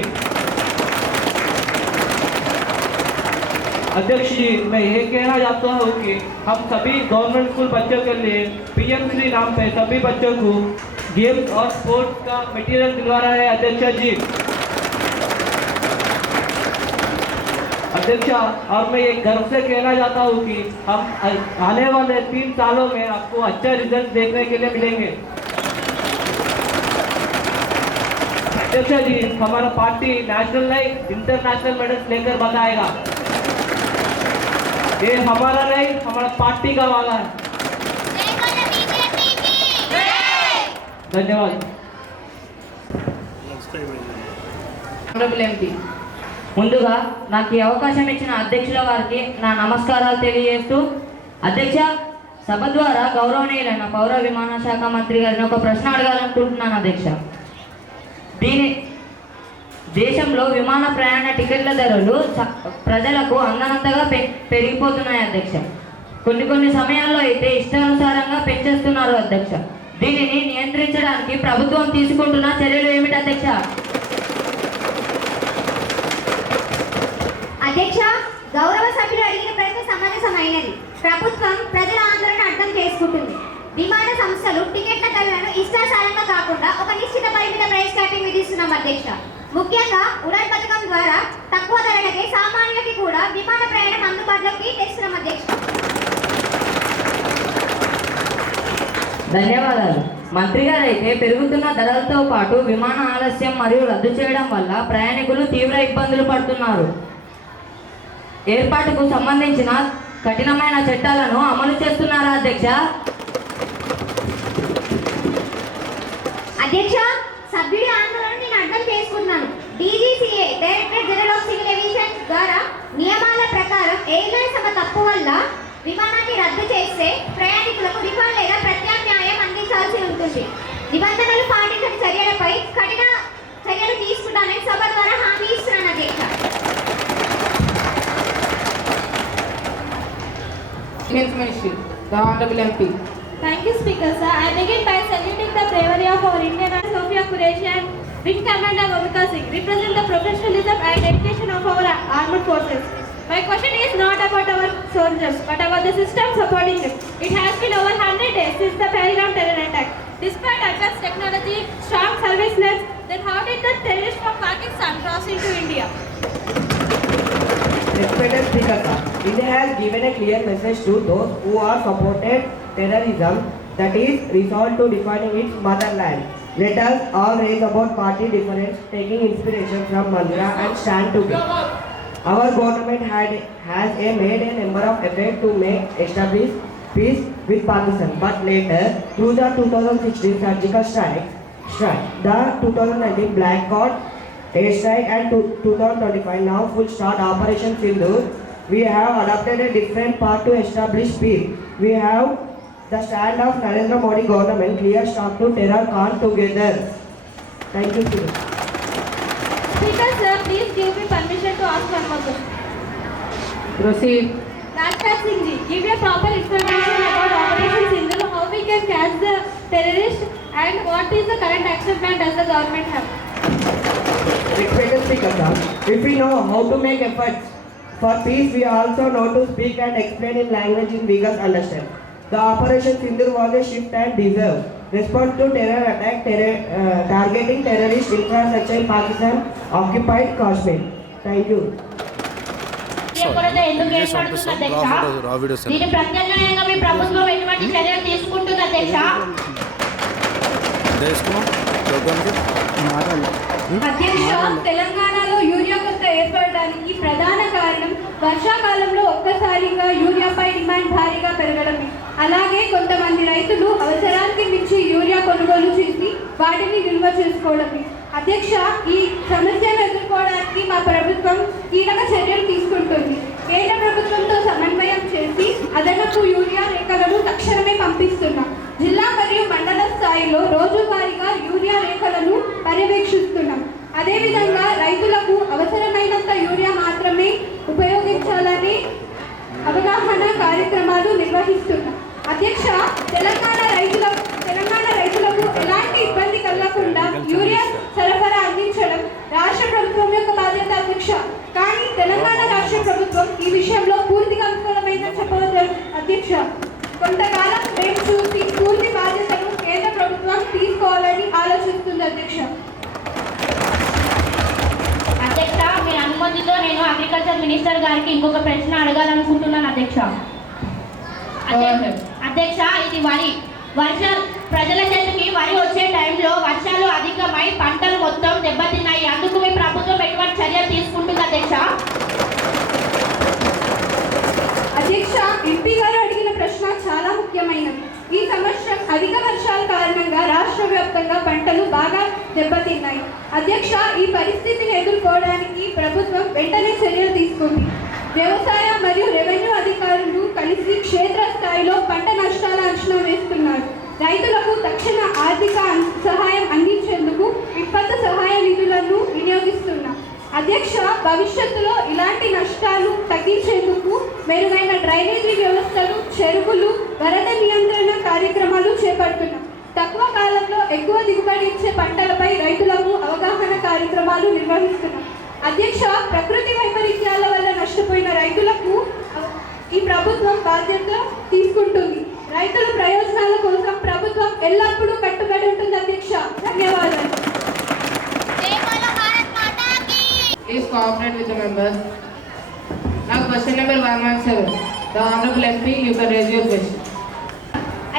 अध्यक्ष जी, मैं ये कहना चाहता हूँ कि हम सभी गवर्नमेंट स्कूल बच्चों के लिए पीएम श्री नाम पे सभी बच्चों को गेम्स और स्पोर्ट्स का मटेरियल दिलवा रहे हैं अध्यक्ष जी। अध्यक्ष, और मैं ये गर्व से कहना चाहता हूँ कि हम आने वाले 3 सालों में आपको अच्छा रिजल्ट देखने के लिए मिलेंगे। अध्यक्ष जी, हमारा पार्टी नेशनल नहीं इंटरनेशनल मेडल्स लेकर बताएगा। ये हमारा नहीं, हमारा पार्टी का वाला है। धन्यवाद। Honorable MP. ముందుగా నాకు ఈ అవకాశం ఇచ్చిన అధ్యక్షుల వారికి నా నమస్కారాలు తెలియజేస్తూ, అధ్యక్ష, సభ ద్వారా గౌరవనీయులైన పౌర విమాన శాఖ మంత్రి గారిని ఒక ప్రశ్న అడగాలనుకుంటున్నాను అధ్యక్ష. దేశంలో విమాన ప్రయాణ టికెట్ల ధరలు ప్రజలకు అందనంతగా పెరిగిపోతున్నాయి అధ్యక్ష. కొన్ని సమయాల్లో అయితే ఇష్టానుసారంగా పెంచేస్తున్నారు అధ్యక్ష. దీనిని నియంత్రించడానికి ప్రభుత్వం తీసుకుంటున్న చర్యలు ఏమిటి అధ్యక్ష? అధ్యక్ష, గౌరవ సభ్యులు అడిగిన ప్రశ్న సమంజసమైనది. ప్రభుత్వం ప్రజల ఆందోళన అర్థం చేసుకుంటుంది. విమాన సంస్థలు టికెట్ల ధరలను ఇష్టానుసారంగా కాకుండా ఒక నిశ్చిత పరిమిత ప్రైస్ క్యాపింగ్ విధిస్తున్నాం అధ్యక్ష. ముఖ్యంగా ఉడాన్ పథకం ద్వారా తక్కువ ధరలకే సామాన్యులకి కూడా విమాన ప్రయాణం అందుబాటులోకి తెస్తున్నాం అధ్యక్ష. ధన్యవాదాలు. మంత్రి గారు అయితే పెరుగుతున్న ధరలతో పాటు విమాన ఆలస్యం మరియు రద్దు చేయడం వల్ల ప్రయాణికులు తీవ్ర ఇబ్బందులు పడుతున్నారు. ఏర్పాటుకు సంబంధించిన కఠినమైన చట్టాలను అమలు చేస్తున్నారా అధ్యక్ష? అధ్యక్ష, సభ్యుడి ఆందోళన నేను అర్థం చేసుకుంటున్నాను. DGCA directorate general of civil aviation ద్వారా నియమాల ప్రకారం ఎయిర్లైన్ సమ తప్పు వల్ల విమానాన్ని రద్దు చేస్తే ప్రయాణికులకు రిఫండ్ లేదా ప్రత్యామ్నాయం అందించాల్సి ఉంటుంది. నిబంధనలు పాటించని చర్యలపై కఠిన చర్యలు తీసుకుంటానని సభ ద్వారా హామీ ఇస్తున్నాను అధ్యక్ష. Finance Ministry. The Honorable MP. Thank you, Speaker, sir. I begin by saluting the bravery of our Indian Army, Sophia Qureshi and Wing Commander Vamika Singh, represent the professionalism and dedication of our armed forces. My question is not about our soldiers, but about the system supporting them. It has been over 100 days since the Pahalgam terror attack. Despite advanced technology, strong surveillance, then how did the terrorists from Pakistan cross into India? Respected Speaker, India has given a clear message to those who are supported terrorism, that is resolved to defining its motherland. Let us all raise about party difference, taking inspiration from Mandira and stand together. Our government has made a number of efforts to establish peace with Pakistan, but later, through the 2016 surgical strike, the 2019 blackout, airstrike and 2025 now full start Operation Sindoor, we have adopted a different path to establish peace. We have The stand of Narendra Modi government clear stop to terror gone together. Thank you, sir. Speaker sir, please give me permission to ask one more question. Proceed. Rajpath Singh ji, give a proper explanation about Operation Sindhu, how we can catch the terrorists, and what is the current action plan does the government have? Respected Speaker, sir, if we know how to make efforts for peace, we also know to speak and explain in language in we can understand. The Operation Sindhu was a shift and deserve response to terror attack targeting terrorist infrastructure in Pakistan occupied Kashmir. Thank you. ఎందుకు ఏర్పడుతుంది అధ్యక్ష? దీని ప్రత్యామ్నాయంగా మీ ప్రభుత్వం ఎటువంటి చర్యలు తీసుకుంటుంది అధ్యక్ష? అధ్యక్ష, తెలంగాణలో యూరియా కొరత ఏర్పడడానికి ప్రధాన కారణం వర్షాకాలంలో ఒక్కసారిగా యూరియాపై డిమాండ్ భారీగా పెరగడమే. అలాగే కొంతమంది రైతులు అవసరానికి మించి యూరియా కొనుగోలు చేసి వాటిని నిల్వ చేసుకోవడమే. అధ్యక్ష, ఈ సమస్యను ఎదుర్కోవడానికి మా ప్రభుత్వం కీలక చర్యలు తీసుకుంటుంది. కేంద్ర ప్రభుత్వంతో సమన్వయం చేసి అదనపు యూరియా రేఖలను తక్షణమే పంపిస్తున్నాం. జిల్లా మరియు మండల స్థాయిలో రోజువారీగా యూరియా రేఖలను పర్యవేక్షిస్తున్నాం. అదేవిధంగా రైతులకు అవసరమైనంత యూరియా మాత్రమే ఉపయోగించాలని అవగాహన కార్యక్రమాలు నిర్వహిస్తున్నాం. అధ్యక్ష, తెలంగాణ రైతులకు ఎలాంటి ఇబ్బంది కలగకుండా యూరియా సరఫరా అందించడం రాష్ట్ర ప్రభుత్వం యొక్క బాధ్యత అధ్యక్ష. కానీ తెలంగాణ రాష్ట్ర ప్రభుత్వం ఈ విషయంలో పూర్తిగా విఫలమైందని చెప్పవచ్చు అధ్యక్ష. కొంతకాలం మేము చూసి పూర్తి బాధ్యతను కేంద్ర ప్రభుత్వం తీసుకోవాలని ఆలోచిస్తుంది అధ్యక్ష. అధ్యక్ష, మీ అనుమతితో నేను అగ్రికల్చర్ మినిస్టర్ గారికి ఇంకొక ప్రశ్న అడగాలనుకుంటున్నాను అధ్యక్ష. అధ్యక్ష, ఇది ప్రజల చేతికి వరి వచ్చే టైంలో వర్షాలు అధికమై పంటలు మొత్తం దెబ్బతిన్నాయి. అందుకు మీ ప్రభుత్వం ఎటువంటి చర్యలు తీసుకుంటుంది అధ్యక్ష? అధ్యక్ష, ఎంపీ గారు అడిగిన ప్రశ్న చాలా ముఖ్యమైనది. ఈ సంవత్సరం అధిక వర్షాల కారణంగా రాష్ట్ర వ్యాప్తంగా పంటలు బాగా దెబ్బతిన్నాయి. అధ్యక్ష, ఈ పరిస్థితిని ఎదుర్కోవడానికి ప్రభుత్వం వెంటనే చర్యలు తీసుకుంది. వ్యవసాయ మరియు రెవెన్యూ అధికారులు కలిసి క్షేత్రస్థాయిలో పంట నష్టాల అంచనా వేస్తున్నారు. రైతులకు తక్షణ ఆర్థిక సహాయం అందించేందుకు విపత్తు సహాయ నిధులను వినియోగిస్తున్నాం. అధ్యక్ష, భవిష్యత్తులో ఇలాంటి నష్టాలు తగ్గించేందుకు మెరుగైన డ్రైనేజీ వ్యవస్థలు, చెరువులు, వరద నియంత్రణ కార్యక్రమాలు చేపడుతున్నాం. తక్కువ కాలంలో ఎక్కువ దిగుబడి ఇచ్చే పంటలపై రైతులకు అవగాహన కార్యక్రమాలు నిర్వహిస్తున్నాం. అధ్యక్ష, ప్రకృతి వైపరీత్యాల వల్ల నష్టపోయిన రైతులకు ఈ ప్రభుత్వం బాధ్యత తీసుకుంటుంది. రైతుల ప్రయోజనాల కోసం ప్రభుత్వం ఎల్లప్పుడూ కట్టుబడి ఉంటుంది అధ్యక్ష. ధన్యవాదాలు. Please cooperate with the members. Now question number 117. The Honorable MP, you can raise your question.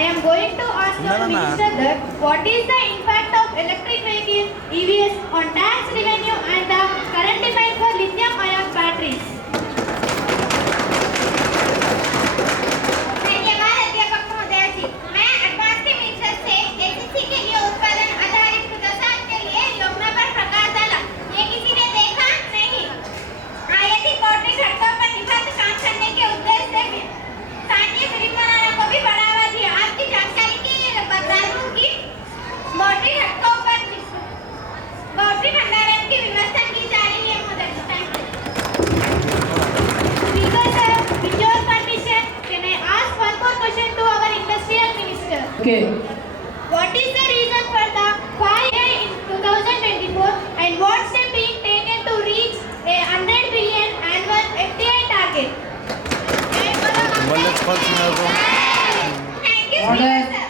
I am going to ask the minister that what is the impact of electric vehicles EVs on tax revenue and the current demand for lithium-ion batteries? धन्यवाद अध्यापक महोदय जी। मैं एडवांस के मिनिस्टर से एचएससी के लिए उत्पादन आधारित प्रदर्शन के लिए योजना पर प्रकाश डाला। ये किसी ने देखा नहीं। आयातित पोल्ट्री घटकों पर निबद्ध काम करने के उद्देश्य से स्थानीय गरीब बनाने को भी बढ़ावा दिया। आपकी जानकारी के लिए बता दूं कि पोल्ट्री घटकों पर पोल्ट्री भंडारण की व्यवस्था की जा रही है महोदय। Speaker sir, with your permission, can I ask one more question to our industrial minister? Okay. What is the reason for the fire in 2024 and what step being taken to reach a 100 billion annual FDI target? Thank you, Speaker sir.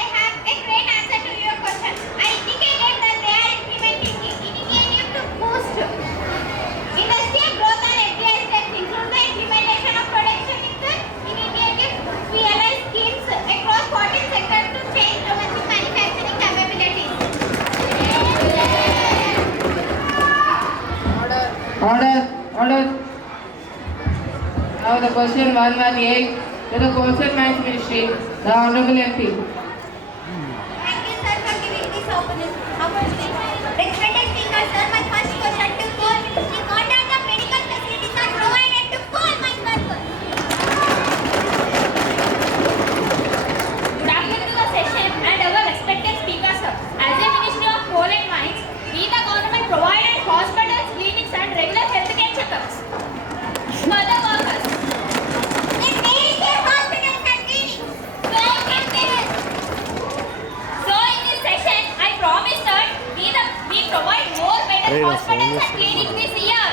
I have a great answer to your question. I indicated that they are implementing initiative to boost industrial growth and FDI steps include the implementation of production initiative PLI schemes across 14 sectors to change domestic manufacturing capabilities. Order. Now the question 118 to the Coal and Mines Ministry, the Honorable MP. Thank you, sir, for giving this opportunity. Respected Speaker, sir, my first question to Coal Ministry: what are the medical facilities are provided to coal mine workers? for the workers. It needs a hospital continuing. So in this session, I promise that we provide more better hospitals and clinics this year.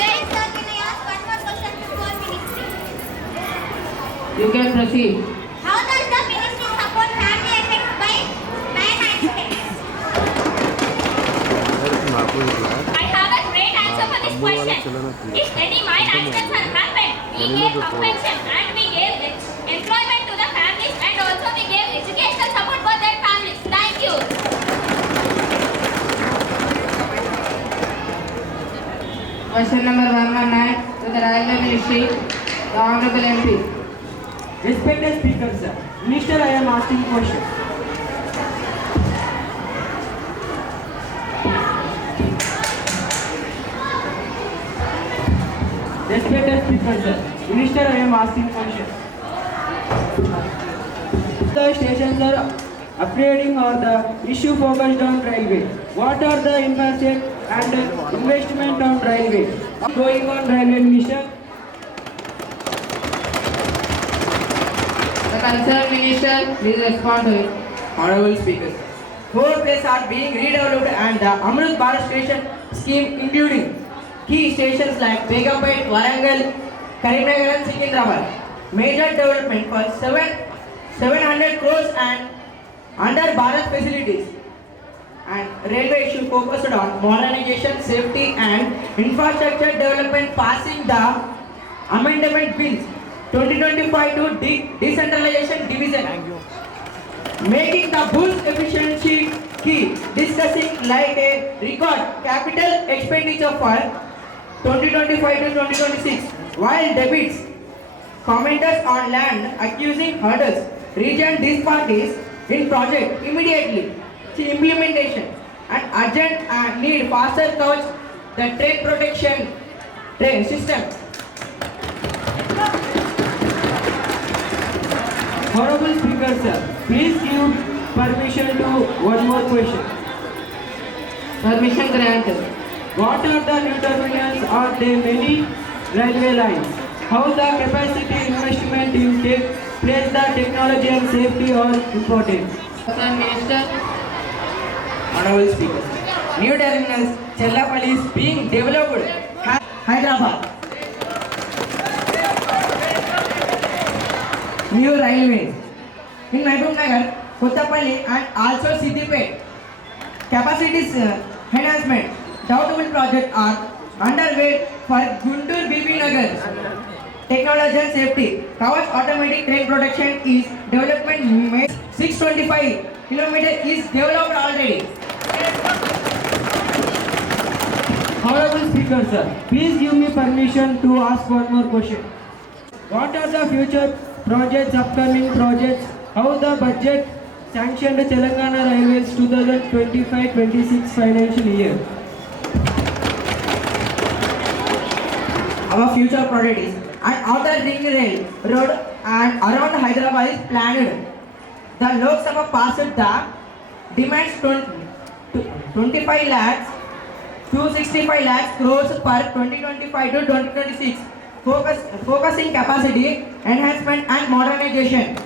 Guys, sir, can I ask one more question before ministry? You can proceed. How does the ministry support family effects by man accidents? I have a great answer for this question. If any mine accidents have happened, we gave compensation and we gave employment to the families and also we gave educational support for their families. Thank you. Question number 119 to the Railway Ministry, the Honorable MP. Respected Speaker, sir. Minister, I am asking question. Respected Speaker, sir. Minister, I am asking question. The stations are upgrading or the issue focused on railway. What are the impact and investment on railway? Going on railway, Minister. The concerned minister, please respond to it. Honorable Speaker, 4 places are being redeveloped and the Amrut Bharat station scheme including key stations like Begapet, Warangal, Karimnagar and Secunderabad. Major development for 700 crores and under Bharat facilities. And railway issue focused on modernization, safety and infrastructure development passing the amendment bills 2025 to decentralization division. Making the boost efficiency key, discussing like a record capital expenditure for 2025 to 2026, while debits, commenters on land accusing hurdles, region these parties in project immediately to implementation and urgent need faster coach the train protection train system. Honorable Speaker, sir, please give permission to one more question. Permission granted. What are the new terminals or the many railway lines? How the capacity investment in take place, the technology and safety are important. Concerned minister, Honorable Speaker, new terminals Chellapalli is being developed. Hyderabad. New railways in Mehboob Nagar, Kottapalli and also Siddipet. Capacities enhancement, doubtful projects are underway for Guntur BB Nagar. Technology and safety, Kavach automatic train protection is development made 625 km is developed already. Honorable Speaker, sir, please give me permission to ask one more question. What are the future projects, upcoming projects? How the budget sanctioned Telangana Railways 2025-26 financial year? Our future priorities and outer ring rail road and around Hyderabad is planned. The Lok Sabha passed the demands 25 lakhs 265 lakhs crores per 2025 to 2026. Focusing capacity enhancement and modernization.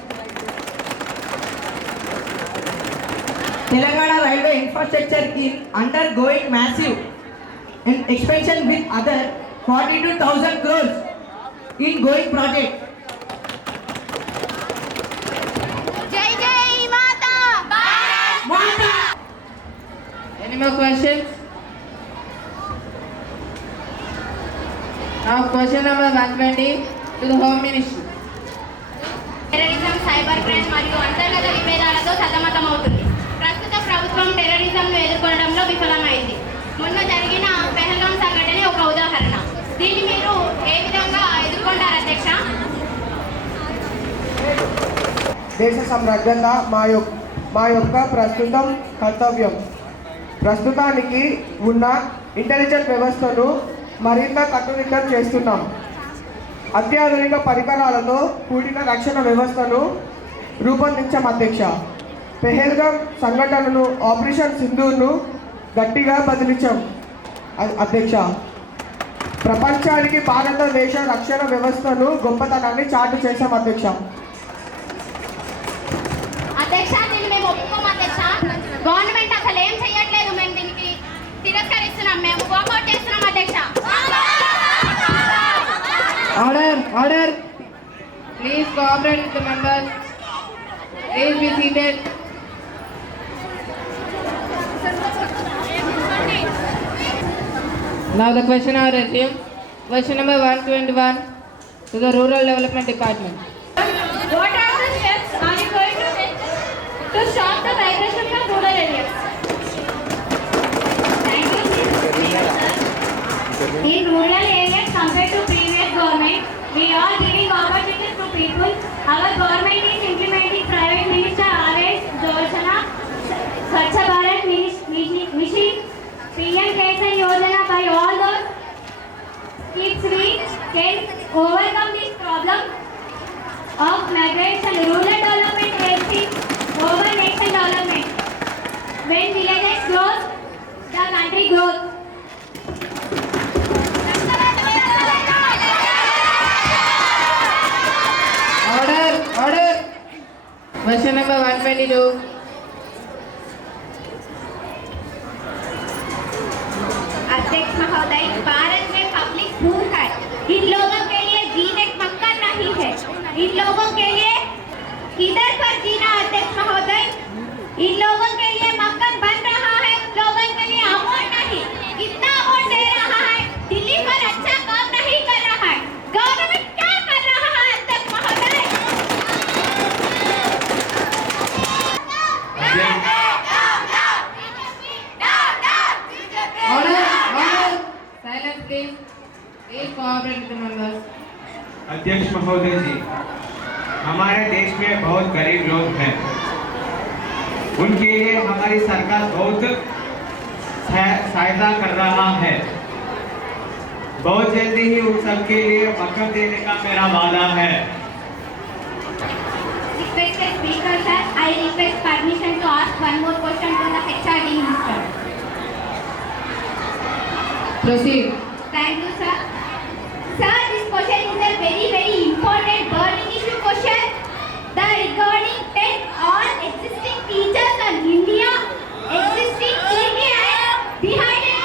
Telangana railway infrastructure is undergoing massive expansion with other 42,000 crores in going project. Jai Jai Mata! Bharat Mata! any more questions? Now question number 120 to the Home Ministry. Terrorism, cyber crime మరియు అంతర్గత విభేదాలతో సతమతమవుతుంది. ప్రస్తుత ప్రభుత్వం టెర్రరిజంను ఎదుర్కొనడంలో విఫలమైంది. మొన్న జరిగిన పెహల్గాం సంఘటనే ఒక ఉదాహరణ. దీన్ని మీరు ఏ విధంగా ఎదుర్కొంటారు అధ్యక్ష? దేశ సంరక్షణ మా యొక్క ప్రస్తుతం కర్తవ్యం. ప్రస్తుతానికి ఉన్న ఇంటెలిజెన్స్ వ్యవస్థను మరింత కట్టుదిట్టం చేస్తున్నాం. అత్యాధునిక పరికరాలతో కూడిన రక్షణ వ్యవస్థను రూపొందించాం అధ్యక్ష. పెహల్గాం సంఘటనను ఆపరేషన్ సింధూర్ను గట్టిగా బదిలించాం అధ్యక్ష. ప్రపంచానికి భారతదేశ రక్షణ వ్యవస్థను గొప్పతనాన్ని చాటు చేశాం అధ్యక్ష. అధ్యక్ష దీన్ని మేము ఒప్పుకోము అధ్యక్ష. గవర్నమెంట్ అసలు ఏం చేయట్లేదు. మేము దీనికి తిరస్కరిస్తున్నాం. మేము వాకౌట్ చేస్తున్నాం అధ్యక్ష. Order order please cooperate with the members. Please be seated. Now the question are resumed. Question number 121 to the Rural Development Department. What are the steps are you going to take to stop the migration from rural areas? In rural areas compared to previous government, we are giving opportunities to people. Our government is implementing private minister Awash Yojana, Swachh Bharat Mission, PM Kisan Yojana. By all those kids we can overcome this problem of migration. Rural development helps over nation development. When villages grow, the country grows. Order. Question number 122. अध्यक्ष महोदय, भारत में पब्लिक भूख है. इन लोगों के लिए जीने का मौका नहीं है. इन लोगों के लिए किधर पर जीना अध्यक्ष महोदय? इन लोगों के लिए मकान बन रहा है, लोगों के लिए अमाउंट नहीं. कितना अमाउंट दे रहा है? दिल्ली पर अच्छा काम नहीं कर रहा है. गवर्नमेंट क्या कर रहा है अध्यक्ष महोदय? Order. Silence please. Please cooperate with the members. अध्यक्ष महोदय जी, हमारे देश में बहुत गरीब लोग हैं. उनके लिए हमारी सरकार बहुत सहायता कर रहा है. बहुत जल्दी ही उन सबके लिए मकान देने का मेरा वादा है. Respected Speaker sir, I request permission to ask one more question to the HRD Minister. Proceed. Thank you sir. Sir, this question is a very important burning issue question. The regarding 10 all existing teachers in India, existing India behind it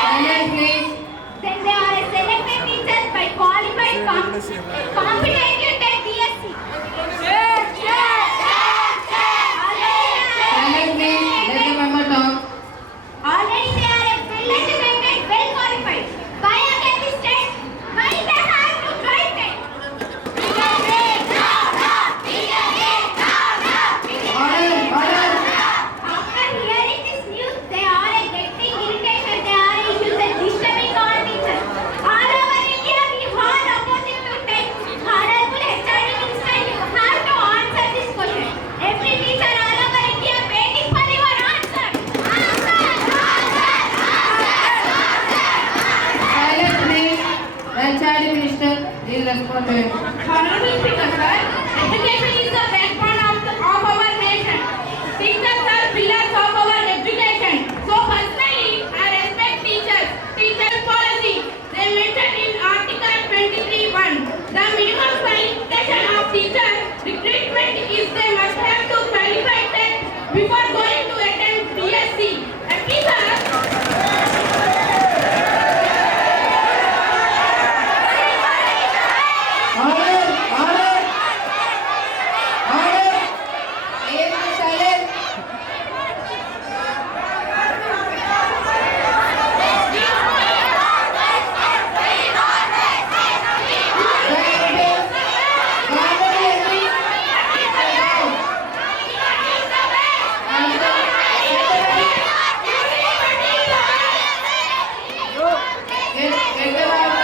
Silence please. then they are selected teachers by qualified competent DSC. Silence please. Let the member talk. Already they are well educated, well qualified. Why again this test? Why they have to try it? Order. After hearing this news, they are getting irritation. They are issues and disturbing all teachers. All over India, we are opposing to test. Honorable HRD Minister, you have to answer this question. Every teacher all over India waiting for your answer. Silence please. The HRD Minister is responsible. Honorable Speaker sir, education is the backbone of our nation. Teachers are pillars of our education. So personally, I respect teachers. Teachers policy. They mentioned in Article 23(1). The minimum qualification of teachers recruitment is they must have to qualify test before going to attend DSC. Teacher. Order. Please be silent. Get them out.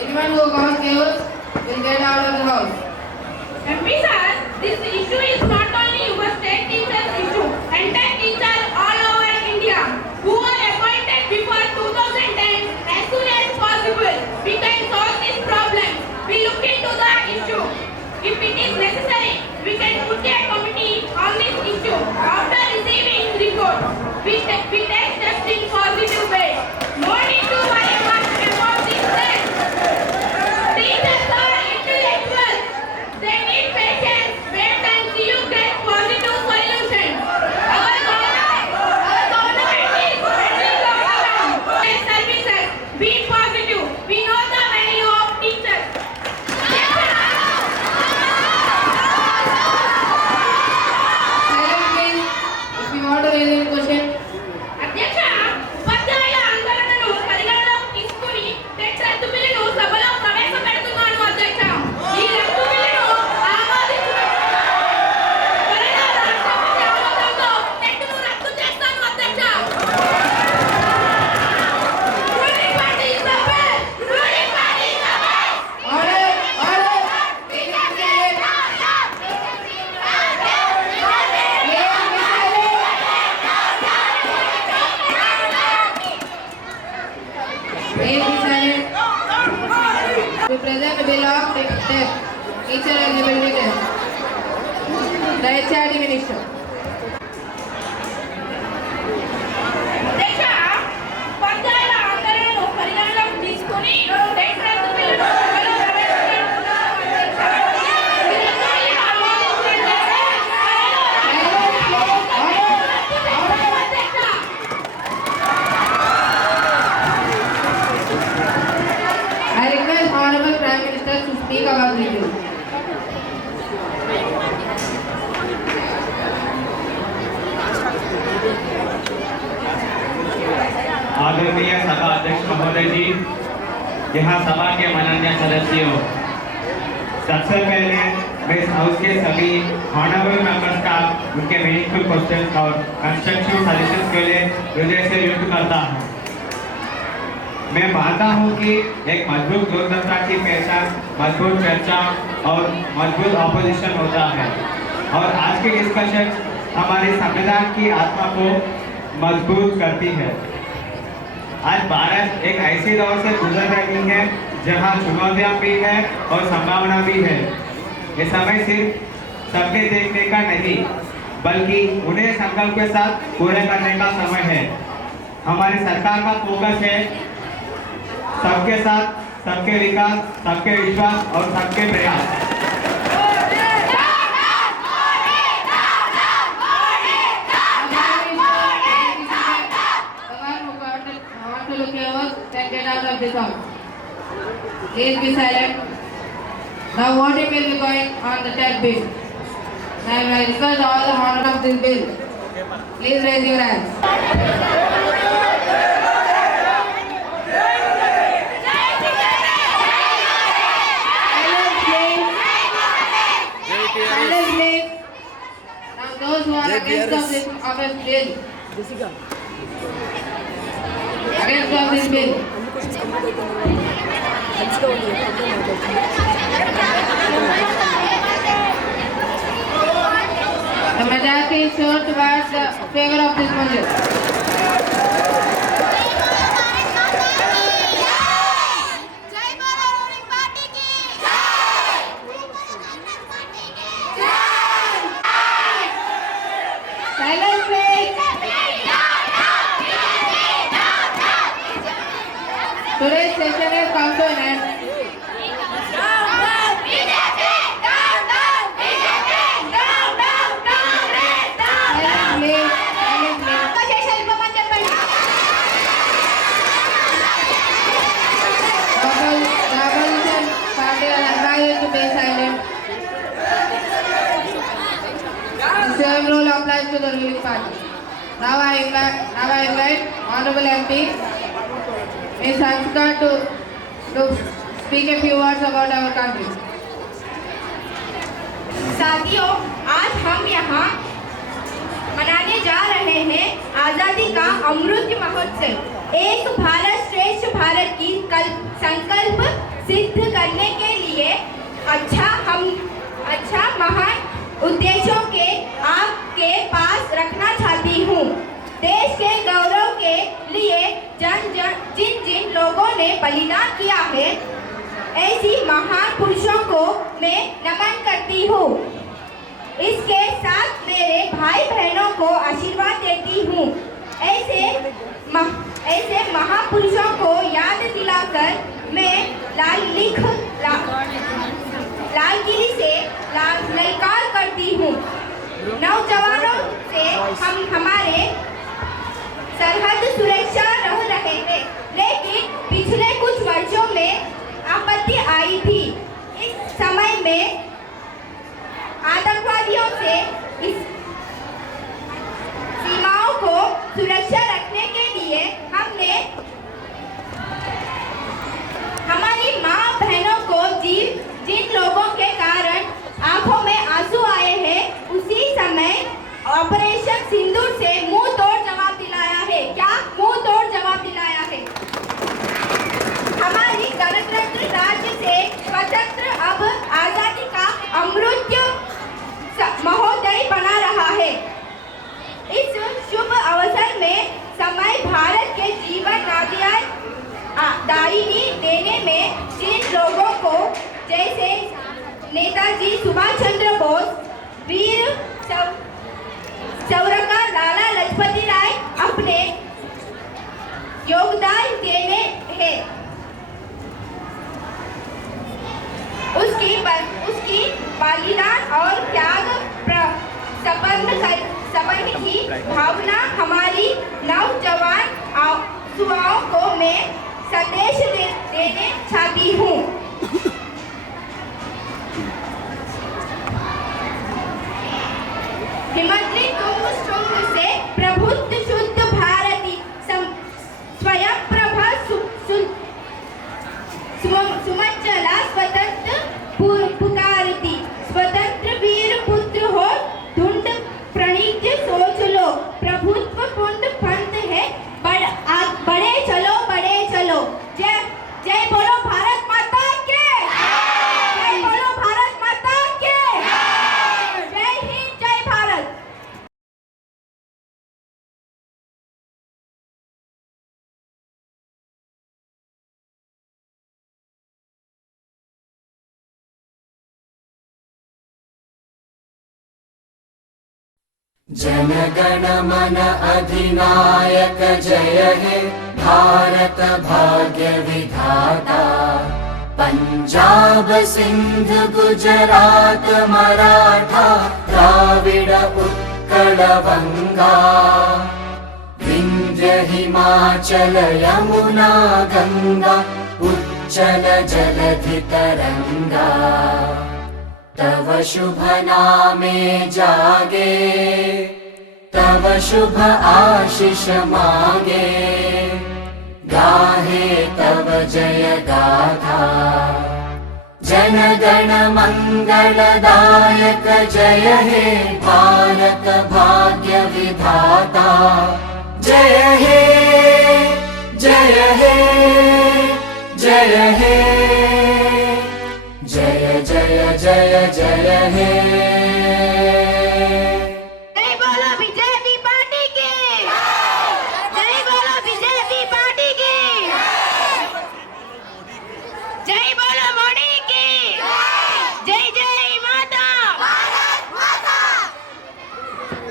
Anyone who causes chaos will get out of the house. MP sir, this issue is not only your state teachers issue. If it is necessary, we can put a committee on this issue. After receiving report, we take steps in positive way. No need to worry much about this test. Teachers are intellectuals. They need patience. Wait and see you get positive solutions. Our government is services. Be positive. We know the value of teachers. Silence, please. If you want to raise any question. అధ్యక్ష, ఉపాధ్యాయుల ఆందోళనను పరిగణలోకి తీసుకుని టెట్ రద్దు బిల్లును సభలో ప్రవేశపెడుతున్నాను అధ్యక్ష. ఈ రద్దు బిల్లును ఆమోదించినట్లయితే త్వరగా రాష్ట్రపతి ఆమోదంతో టెట్ను రద్దు చేస్తాను అధ్యక్ష. Ruling party is the best. Ruling party is the best. Order, order. Please be silent. The present bill of TET, teacher eligibility test. The HRD minister. అధ్యక్ష, ఉపాధ్యాయుల ఆందోళనను పరిగణలోకి తీసుకుని టెట్ రద్దు బిల్లును సభలో ప్రవేశపెడుతున్నాను అధ్యక్ష. ఈ రద్దు బిల్లును ఆమోదించినట్లయితే I request Honorable Prime Minister to speak about the bill. आदरणीय सभा अध्यक्ष महोदय जी, यहाँ सभा के माननीय सदस्यों, सबसे पहले मैं इस हाउस के सभी ऑनरेबल मेंबर्स का उनके मीनिंगफुल क्वेश्चन और कंस्ट्रक्टिव सजेशंस के लिए हृदय से युक्त करता हूँ। मैं मानता हूँ कि एक मजबूत लोकतंत्र की पहचान मजबूत चर्चा और मजबूत ऑपोजिशन होता है, और आज की डिस्कशन हमारे संविधान की आत्मा को मजबूत करती है। आज भारत एक ऐसे दौर से गुजर रही है जहां चुनौतियां भी है और संभावना भी है। ये समय सिर्फ सबके देखने का नहीं, बल्कि उन्हें संकल्प के साथ पूरे करने का समय है। हमारी सरकार का फोकस है सबके साथ, सबके विकास, सबके विश्वास और सबके प्रयास। Get out of this house. Please be silent. Now voting will be going on the TET bill. I request all the honor of this bill. Please raise your hands. Silence, please. Now those who are against of this bill. Against of this bill. The majority is shown towards the favor of this measure. Silence, please. Today's session has come to an end. The same rule applies to the ruling party. Now I invite Honorable MP Ms. Hansika to speak a few words about our country. साथियों, आज हम यहाँ मनाने जा रहे हैं आज़ादी का अमृत महोत्सव। एक भारत श्रेष्ठ भारत की संकल्प सिद्ध करने के लिए अच्छा महान उद्देश्यों के आपके पास रखना चाहती हूँ। देश के गौरव के लिए जिन लोगों ने बलिदान किया है ऐसी महान पुरुषों को मैं नमन करती हूँ। इसके साथ मेरे भाई बहनों को आशीर्वाद देती हूँ। ऐसे महापुरुषों को याद दिलाकर मैं लाल किले से ललकार करती हूँ। नौजवानों से हम हमारे सरहद सुरक्षा रह रहे हैं, लेकिन पिछले कुछ वर्षों में आपत्ति आई थी। इस समय में आतंकवादियों से इस सीमाओं को सुरक्षा रखने के लिए हमने हमारी माँ बहनों को जिन लोगों के कारण आंखों में आंसू आए हैं, उसी समय ऑपरेशन सिंदूर से मुंह तोड़ जवाब दिलाया है। क्या मुंह तोड़ जवाब दिलाया है? हमारी गणतंत्र राज्य से स्वतंत्र अब आजादी का अमृत महोदय बना रहा है। इस शुभ अवसर में समय भारत के जीवन दायिनी देने में जिन लोगों को जैसे नेताजी सुभाष चंद्र बोस, वीर सावरकर, लाला लजपति राय अपने योगदान देने हैं, उसकी बलिदान और त्याग संपन्न की भावना हमारी नौजवान युवाओं को मैं संदेश देने चाहती हूँ। हिमद्री तुंग शुंग से प्रभुत्व शुद्ध भारती स्वयं प्रभा सुमज्जला स्वतंत्र पुकारती। स्वतंत्र वीर पुत्र हो ढूंढ प्रणीत सोच लो। प्रभुत्व कुंड पंथ है बड़े चलो जय बोलो भारत माता के, जय बोलो भारत माता के, जय हिंद, जय भारत। जनगण मन अधिनायक जय हे भारत भाग्य विधाता। पंजाब सिंध गुजरात मराठा द्राविड उत्कल बंगा। विंध्य हिमाचल यमुना गंगा उच्चल जलधि तरंगा। तव शुभ नामे जागे तव शुभ आशीष मांगे। गाहे तव जय गाथा जन गण मंगलदायक जय हे भारत भाग्य विधाता। जय हे जय हे जय हे जय जय जय जय हे। जय बोलो बीजेपी पार्टी की, जय बोलो बीजेपी पार्टी की, जय बोलो मोदी की, जय जय माता,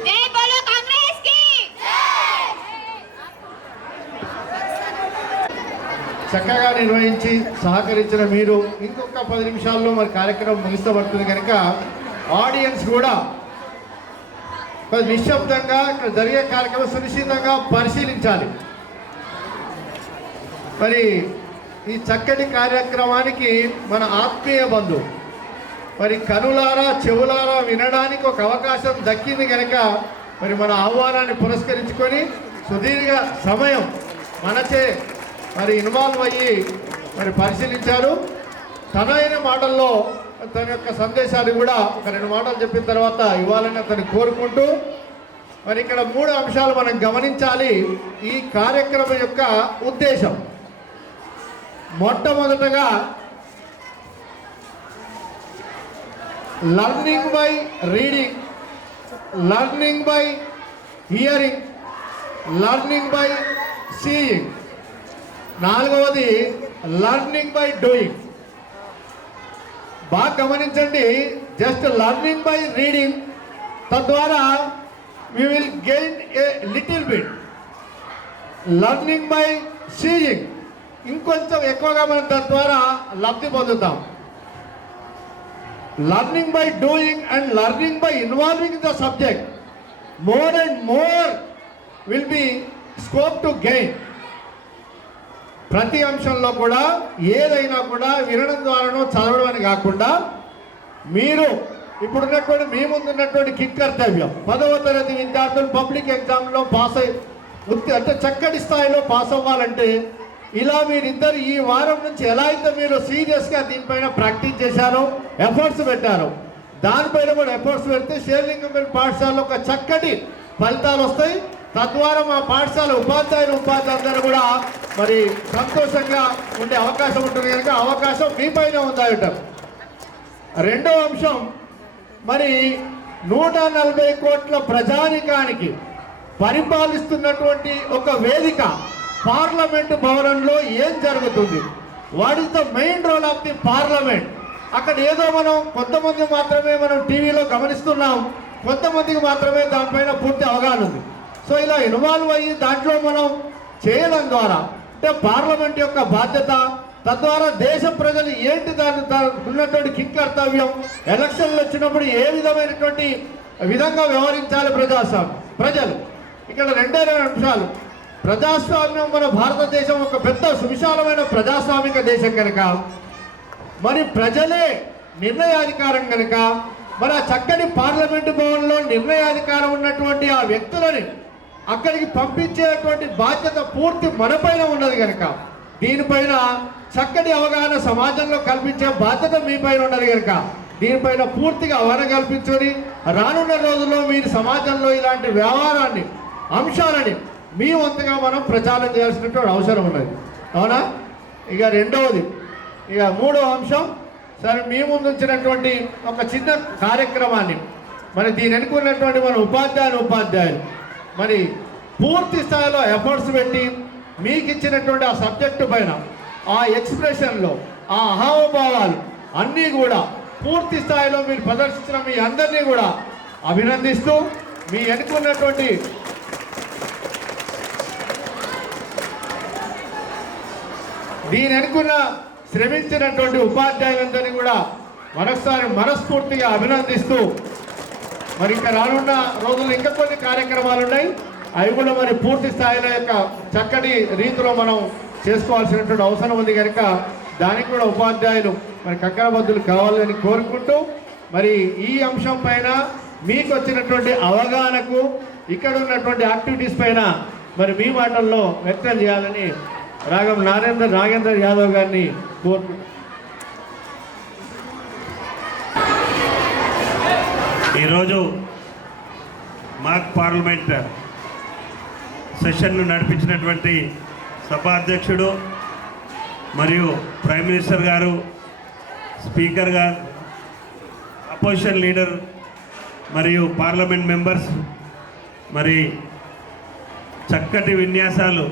जय बोलो कांग्रेस की। చక్కగా నిర్వహించి సహకరించిన మీరు ఇంకొక 10 నిమిషాల్లో మరి కార్యక్రమం ముగిస్తబడుతుంది కనుక ఆడియన్స్ కూడా నిశ్శబ్దంగా ఇక్కడ జరిగే కార్యక్రమం సునిశ్చితంగా పరిశీలించాలి. మరి ఈ చక్కటి కార్యక్రమానికి మన ఆత్మీయ బంధువు మరి కనులారా చెవులారా వినడానికి ఒక అవకాశం దక్కింది కనుక మరి మన ఆహ్వానాన్ని పురస్కరించుకొని సుదీర్ఘ సమయం మనచే మరి ఇన్వాల్వ్ అయ్యి మరి పరిశీలించారు. తనైన మాటల్లో తన యొక్క సందేశాన్ని కూడా ఒక 2 మాటలు చెప్పిన తర్వాత ఇవ్వాలని అతను కోరుకుంటూ మరి ఇక్కడ 3 అంశాలు మనం గమనించాలి ఈ కార్యక్రమం యొక్క ఉద్దేశం. మొట్టమొదటగా learning by reading, learning by hearing, learning by seeing. 4వది లర్నింగ్ బై డూయింగ్. బాగా గమనించండి. జస్ట్ లర్నింగ్ బై రీడింగ్, తద్వారా we will gain a little bit. Learning by seeing, ఇంకొంచెం ఎక్కువగా మనం తద్వారా లబ్ధి పొందుతాం. Learning by doing and learning by involving the subject, more and more will be scope to gain. ప్రతి అంశంలో కూడా ఏదైనా కూడా వినడం ద్వారానో చదవడం అని కాకుండా, మీరు ఇప్పుడున్నటువంటి మీ ముందున్నటువంటి కిట్ కర్తవ్యం, 10వ తరగతి విద్యార్థులు పబ్లిక్ ఎగ్జామ్లో పాస్ అయ్యి అంటే చక్కటి స్థాయిలో పాస్ అవ్వాలంటే, ఇలా మీరిద్దరు ఈ వారం నుంచి ఎలా అయితే మీరు సీరియస్గా దీనిపైన ప్రాక్టీస్ చేశారో, ఎఫర్ట్స్ పెట్టారో, దానిపైన కూడా ఎఫర్ట్స్ పెడితే షేర్లింగంపల్లి పాఠశాలలో ఒక చక్కటి ఫలితాలు వస్తాయి. తద్వారా మా పాఠశాల ఉపాధ్యాయులందరూ కూడా మరి సంతోషంగా ఉండే అవకాశం ఉంటుంది. కనుక అవకాశం మీ పైన ఉందాయట. రెండవ అంశం, మరి 140 కోట్ల ప్రజానికానికి పరిపాలిస్తున్నటువంటి ఒక వేదిక పార్లమెంటు భవనంలో ఏం జరుగుతుంది, what is the main role of the parliament. అక్కడ ఏదో మనం కొంతమంది మాత్రమే మనం టీవీలో గమనిస్తున్నాం, కొంతమందికి మాత్రమే దానిపైన పూర్తి అవగాహన ఉంది. సో ఇలా ఇన్వాల్వ్ అయ్యి దాంట్లో మనం చేయడం ద్వారా అంటే పార్లమెంట్ యొక్క బాధ్యత, తద్వారా దేశ ప్రజలు ఏంటి దాని ఉన్నటువంటి కిక్ కర్తవ్యం, ఎలక్షన్లు వచ్చినప్పుడు ఏ విధమైనటువంటి విధంగా వ్యవహరించాలి ప్రజలు. ఇక్కడ రెండే అంశాలు. ప్రజాస్వామ్యం, మన భారతదేశం ఒక పెద్ద సువిశాలమైన ప్రజాస్వామిక దేశం కనుక, మరి ప్రజలే నిర్ణయాధికారం కనుక, మరి ఆ చక్కటి పార్లమెంటు భవన్లో నిర్ణయాధికారం ఉన్నటువంటి ఆ వ్యక్తులని అక్కడికి పంపించేటువంటి బాధ్యత పూర్తి మనపైన ఉన్నది కనుక, దీనిపైన చక్కటి అవగాహన సమాజంలో కల్పించే బాధ్యత మీ పైన ఉన్నది కనుక, దీనిపైన పూర్తిగా అవగాహన కల్పించుకొని రానున్న రోజుల్లో మీరు సమాజంలో ఇలాంటి వ్యవహారాన్ని, అంశాలని మీ వంతుగా మనం ప్రచారం చేయాల్సినటువంటి అవసరం ఉన్నది. అవునా? ఇక రెండవది, ఇక మూడవ అంశం, సరే మీ ముందు ఉంచినటువంటి ఒక చిన్న కార్యక్రమాన్ని, మరి దీని వెనుకున్నటువంటి మన ఉపాధ్యాయులు మరి పూర్తి స్థాయిలో ఎఫర్ట్స్ పెట్టి మీకు ఇచ్చినటువంటి ఆ సబ్జెక్టు పైన ఆ ఎక్స్ప్రెషన్లో ఆ హావభావాలు అన్నీ కూడా పూర్తి స్థాయిలో మీరు ప్రదర్శించిన మీ అందరినీ కూడా అభినందిస్తూ, మీ వెనుకున్నటువంటి దీని వెనుకున్న శ్రమించినటువంటి ఉపాధ్యాయులందరినీ కూడా మరొకసారి మనస్ఫూర్తిగా అభినందిస్తూ, మరి ఇంకా రానున్న రోజుల్లో ఇంకా కొన్ని కార్యక్రమాలు ఉన్నాయి, అవి కూడా మరి పూర్తి స్థాయిలో యొక్క చక్కటి రీతిలో మనం చేసుకోవాల్సినటువంటి అవసరం ఉంది కనుక దానికి కూడా ఉపాధ్యాయులు మరి కంకణబద్దులు కావాలని కోరుకుంటూ, మరి ఈ అంశం పైన మీకు వచ్చినటువంటి అవగాహనకు ఇక్కడ ఉన్నటువంటి యాక్టివిటీస్ పైన మరి మీ మాటల్లో వ్యక్తం చేయాలని రాగం నాగేంద్ర యాదవ్ గారిని కోరుకుంటున్నాను. ఈరోజు మాక్ పార్లమెంట్ సెషన్ను నడిపించినటువంటి సభాధ్యక్షుడు మరియు ప్రైమ్ మినిస్టర్ గారు, స్పీకర్ గారు, అపోజిషన్ లీడర్ మరియు పార్లమెంట్ మెంబర్స్, మరి చక్కటి విన్యాసాలు,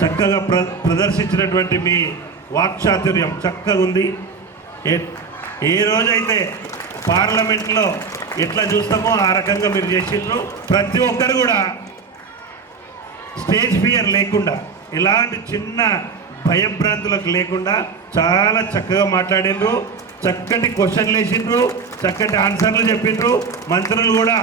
చక్కగా ప్రదర్శించినటువంటి మీ వాక్చాతుర్యం చక్కగా ఉంది. ఏ రోజైతే పార్లమెంట్లో ఎట్లా చూస్తామో ఆ రకంగా మీరు చేసిండ్రు. ప్రతి ఒక్కరు కూడా స్టేజ్ ఫియర్ లేకుండా, ఎలాంటి చిన్న భయభ్రాంతులకు లేకుండా చాలా చక్కగా మాట్లాడిండ్రు, చక్కటి క్వశ్చన్లు వేసిండ్రు, చక్కటి ఆన్సర్లు చెప్పిండ్రు. మంత్రులు కూడా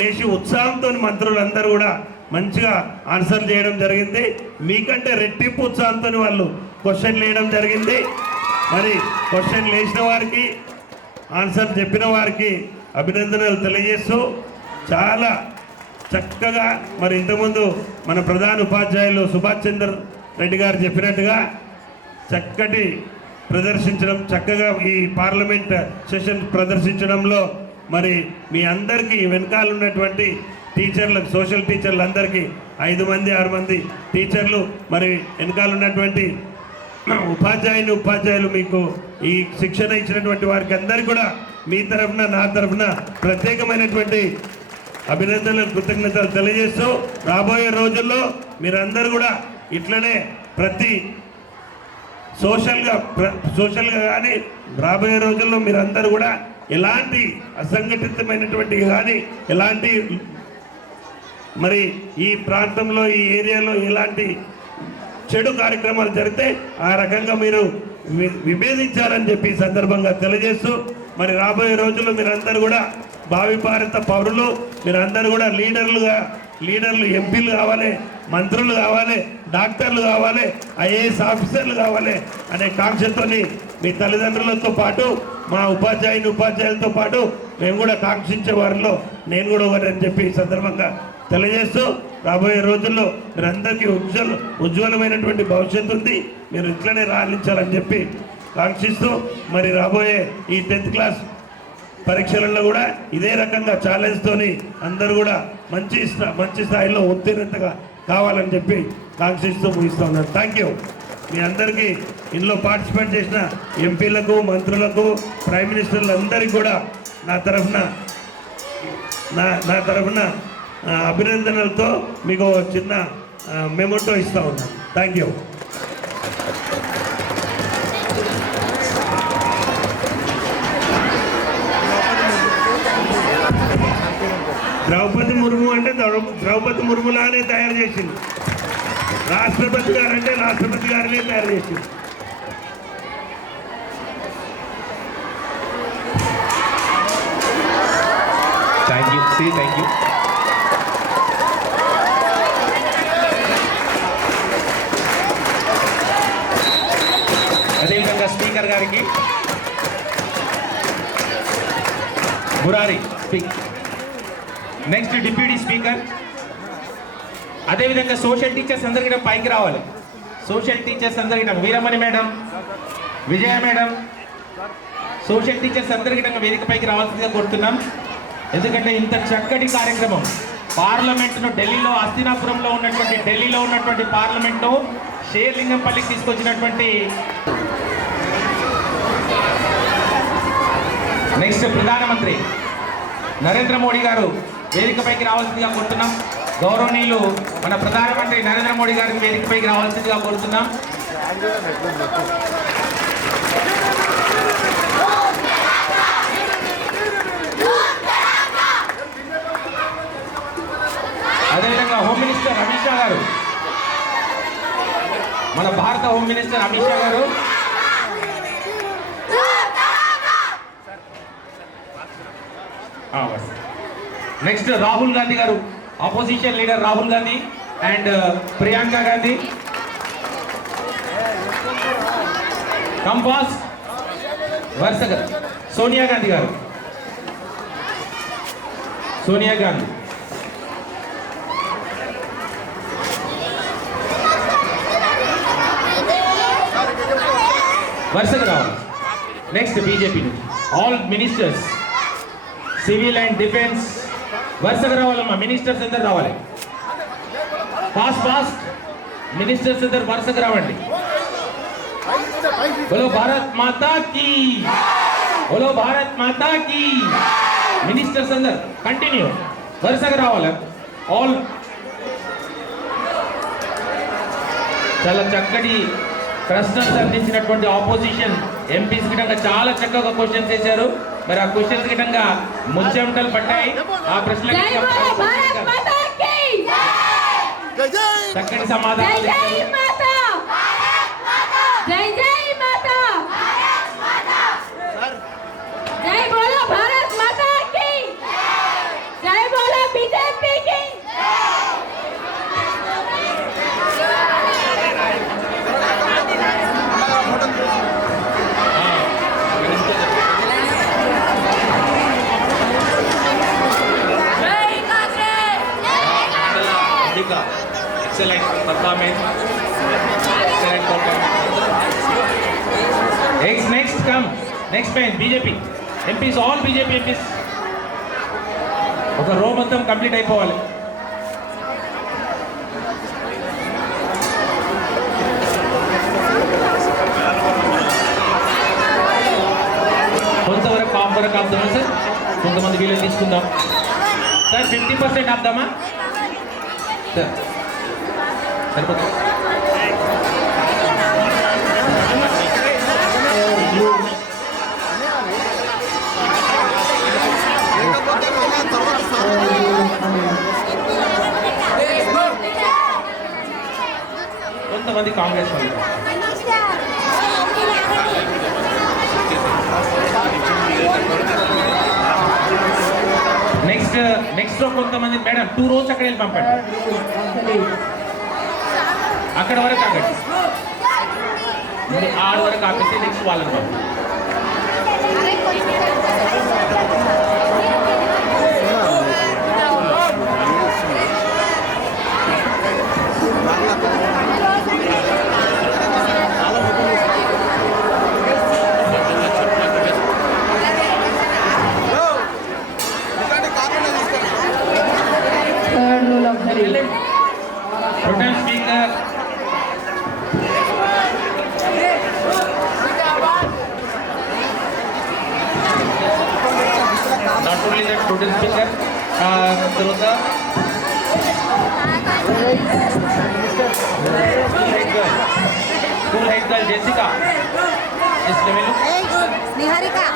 లేచి ఉత్సాహంతో మంత్రులందరూ కూడా మంచిగా ఆన్సర్ చేయడం జరిగింది. మీకంటే రెట్టింపు ఉత్సాహంతో వాళ్ళు క్వశ్చన్లు వేయడం జరిగింది. మరి క్వశ్చన్ వేసిన వారికి, ఆన్సర్ చెప్పిన వారికి అభినందనలు తెలియజేస్తూ, చాలా చక్కగా మరి ఇంతకుముందు మన ప్రధాన ఉపాధ్యాయులు సుభాష్ చంద్ర రెడ్డి గారు చెప్పినట్టుగా చక్కటి ప్రదర్శించడం, చక్కగా ఈ పార్లమెంట్ సెషన్ ప్రదర్శించడంలో మరి మీ అందరికీ వెనకాల ఉన్నటువంటి టీచర్లకు, సోషల్ టీచర్లందరికీ 5 మంది 6 మంది టీచర్లు, మరి వెనకాల ఉన్నటువంటి ఉపాధ్యాయులు మీకు ఈ శిక్షణ ఇచ్చినటువంటి వారికి అందరికీ కూడా మీ తరఫున, నా తరఫున ప్రత్యేకమైనటువంటి అభినందనలు, కృతజ్ఞతలు తెలియజేస్తూ, రాబోయే రోజుల్లో మీరందరూ కూడా ఇట్లనే ప్రతి సోషల్గా కానీ రాబోయే రోజుల్లో మీరందరూ కూడా ఎలాంటి అసంఘటితమైనటువంటి కానీ ఎలాంటి మరి ఈ ప్రాంతంలో ఈ ఏరియాలో ఎలాంటి చెడు కార్యక్రమాలు జరిగితే ఆ రకంగా మీరు విభేదించాలని చెప్పి ఈ సందర్భంగా తెలియజేస్తూ మరి రాబోయే రోజుల్లో మీరందరూ కూడా భావి భారత పౌరులు మీరందరూ కూడా లీడర్లు ఎంపీలు కావాలి, మంత్రులు కావాలి, డాక్టర్లు కావాలి, ఐఏఎస్ ఆఫీసర్లు కావాలి అనే కాంక్షతో మీ తల్లిదండ్రులతో పాటు మా ఉపాధ్యాయులతో పాటు మేము కూడా కాంక్షించే వారిలో నేను కూడా ఒకటని చెప్పి ఈ సందర్భంగా తెలియజేస్తూ రాబోయే రోజుల్లో మీరందరికీ ఉజ్వలమైనటువంటి భవిష్యత్తు ఉంది, మీరు ఇట్లనే రాణించాలని చెప్పి కాంక్షిస్తూ మరి రాబోయే ఈ 10th క్లాస్ పరీక్షలలో కూడా ఇదే రకంగా ఛాలెంజ్తోని అందరూ కూడా మంచి స్థాయిలో ఉత్తీర్ణతగా కావాలని చెప్పి కాంక్షిస్తూ ముగిస్తూ ఉన్నాను. Thank you. మీ అందరికీ ఇందులో పార్టిసిపేట్ చేసిన ఎంపీలకు, మంత్రులకు, ప్రైమ్ మినిస్టర్లందరికీ కూడా నా తరఫున అభినందనలతో మీకు చిన్న మెమోటో ఇస్తూ ఉన్నాను. Thank you. ద్రౌపది ముర్ము అంటే ద్రౌపది ముర్ములానే తయారు చేసింది. రాష్ట్రపతి గారు అంటే రాష్ట్రపతి గారినే తయారు చేసింది. Thank you. Thank you. అదేవిధంగా స్పీకర్ గారికి మురారి నెక్స్ట్ డిప్యూటీ స్పీకర్. అదేవిధంగా సోషల్ టీచర్స్ అందరికీ పైకి రావాలి. సోషల్ టీచర్స్ అందరికీ వీరమణి మేడం, విజయ మేడం, సోషల్ టీచర్స్ అందరికీ వేదిక పైకి రావాల్సిందిగా కోరుతున్నాం. ఎందుకంటే ఇంత చక్కటి కార్యక్రమం పార్లమెంట్ను హస్తినాపురంలో ఉన్నటువంటి పార్లమెంట్ను షేర్లింగంపల్లికి తీసుకొచ్చినటువంటి నెక్స్ట్ ప్రధానమంత్రి నరేంద్ర మోడీ గారు వేదికపైకి రావాల్సిందిగా కోరుతున్నాం. గౌరవనీయులు మన ప్రధానమంత్రి నరేంద్ర మోడీ గారిని వేదికపైకి రావాల్సిందిగా కోరుతున్నాం. అదేవిధంగా హోమ్ మినిస్టర్ అమిత్ షా గారు, మన భారత హోమ్ మినిస్టర్ అమిత్ షా గారు, నెక్స్ట్ రాహుల్ గాంధీ గారు, ఆపోజిషన్ లీడర్ రాహుల్ గాంధీ అండ్ ప్రియాంక గాంధీ. Come fast. వరుసగా సోనియా గాంధీ గారు, సోనియా గాంధీ, వరుసగా రావాలి. నెక్స్ట్ బీజేపీ నుంచి all ministers, civil and defence వరుసగా రావాలమ్మా. మినిస్టర్స్ అందరు రావాలి. ఫాస్ట్ మినిస్టర్స్ అందరు వరుసగా రావండి. బోలో భారత్ మాతా కీ, బోలో భారత్ మాతా కీ. మినిస్టర్స్ అందరు కంటిన్యూ వరుసగా రావాలి. ఆల్ చాలా చక్కటి ప్రశ్నలు అందించినటువంటి ఆపోజిషన్ ఎంపీస్ గిటంగా చాలా చక్కగా క్వశ్చన్స్ వేశారు. మరి ఆ క్వశ్చన్స్ గిటంగా ముచ్చెమటలు పట్టాయి. ఆ ప్రశ్నలకు చక్కటి సమాధానం. Excellent performance. Excellent performance. Next come. Next bench BJP MPs, all BJP MPs. ఒక రో మొత్తం కంప్లీట్ అయిపోవాలి. కొంతవరకు కాప్ వరకు ఆపుదామా సార్? కొంతమంది వీళ్ళు తీసుకుందాం సార్. 50% ఆపుదామా సార్? సరిపోతుంది. నెక్స్ట్ రో కొంతమంది మేడం 2 rows అక్కడ వెళ్ళి పంపండి. అక్కడ వరకు ఆగండి. 6 వరకు ఆపేసి నెక్స్ట్ వాళ్ళని పంపండి. Protest speaker. Not only that, protest speaker. Sarota. School head girl Jessica. Yes, Kamilu. Niharika.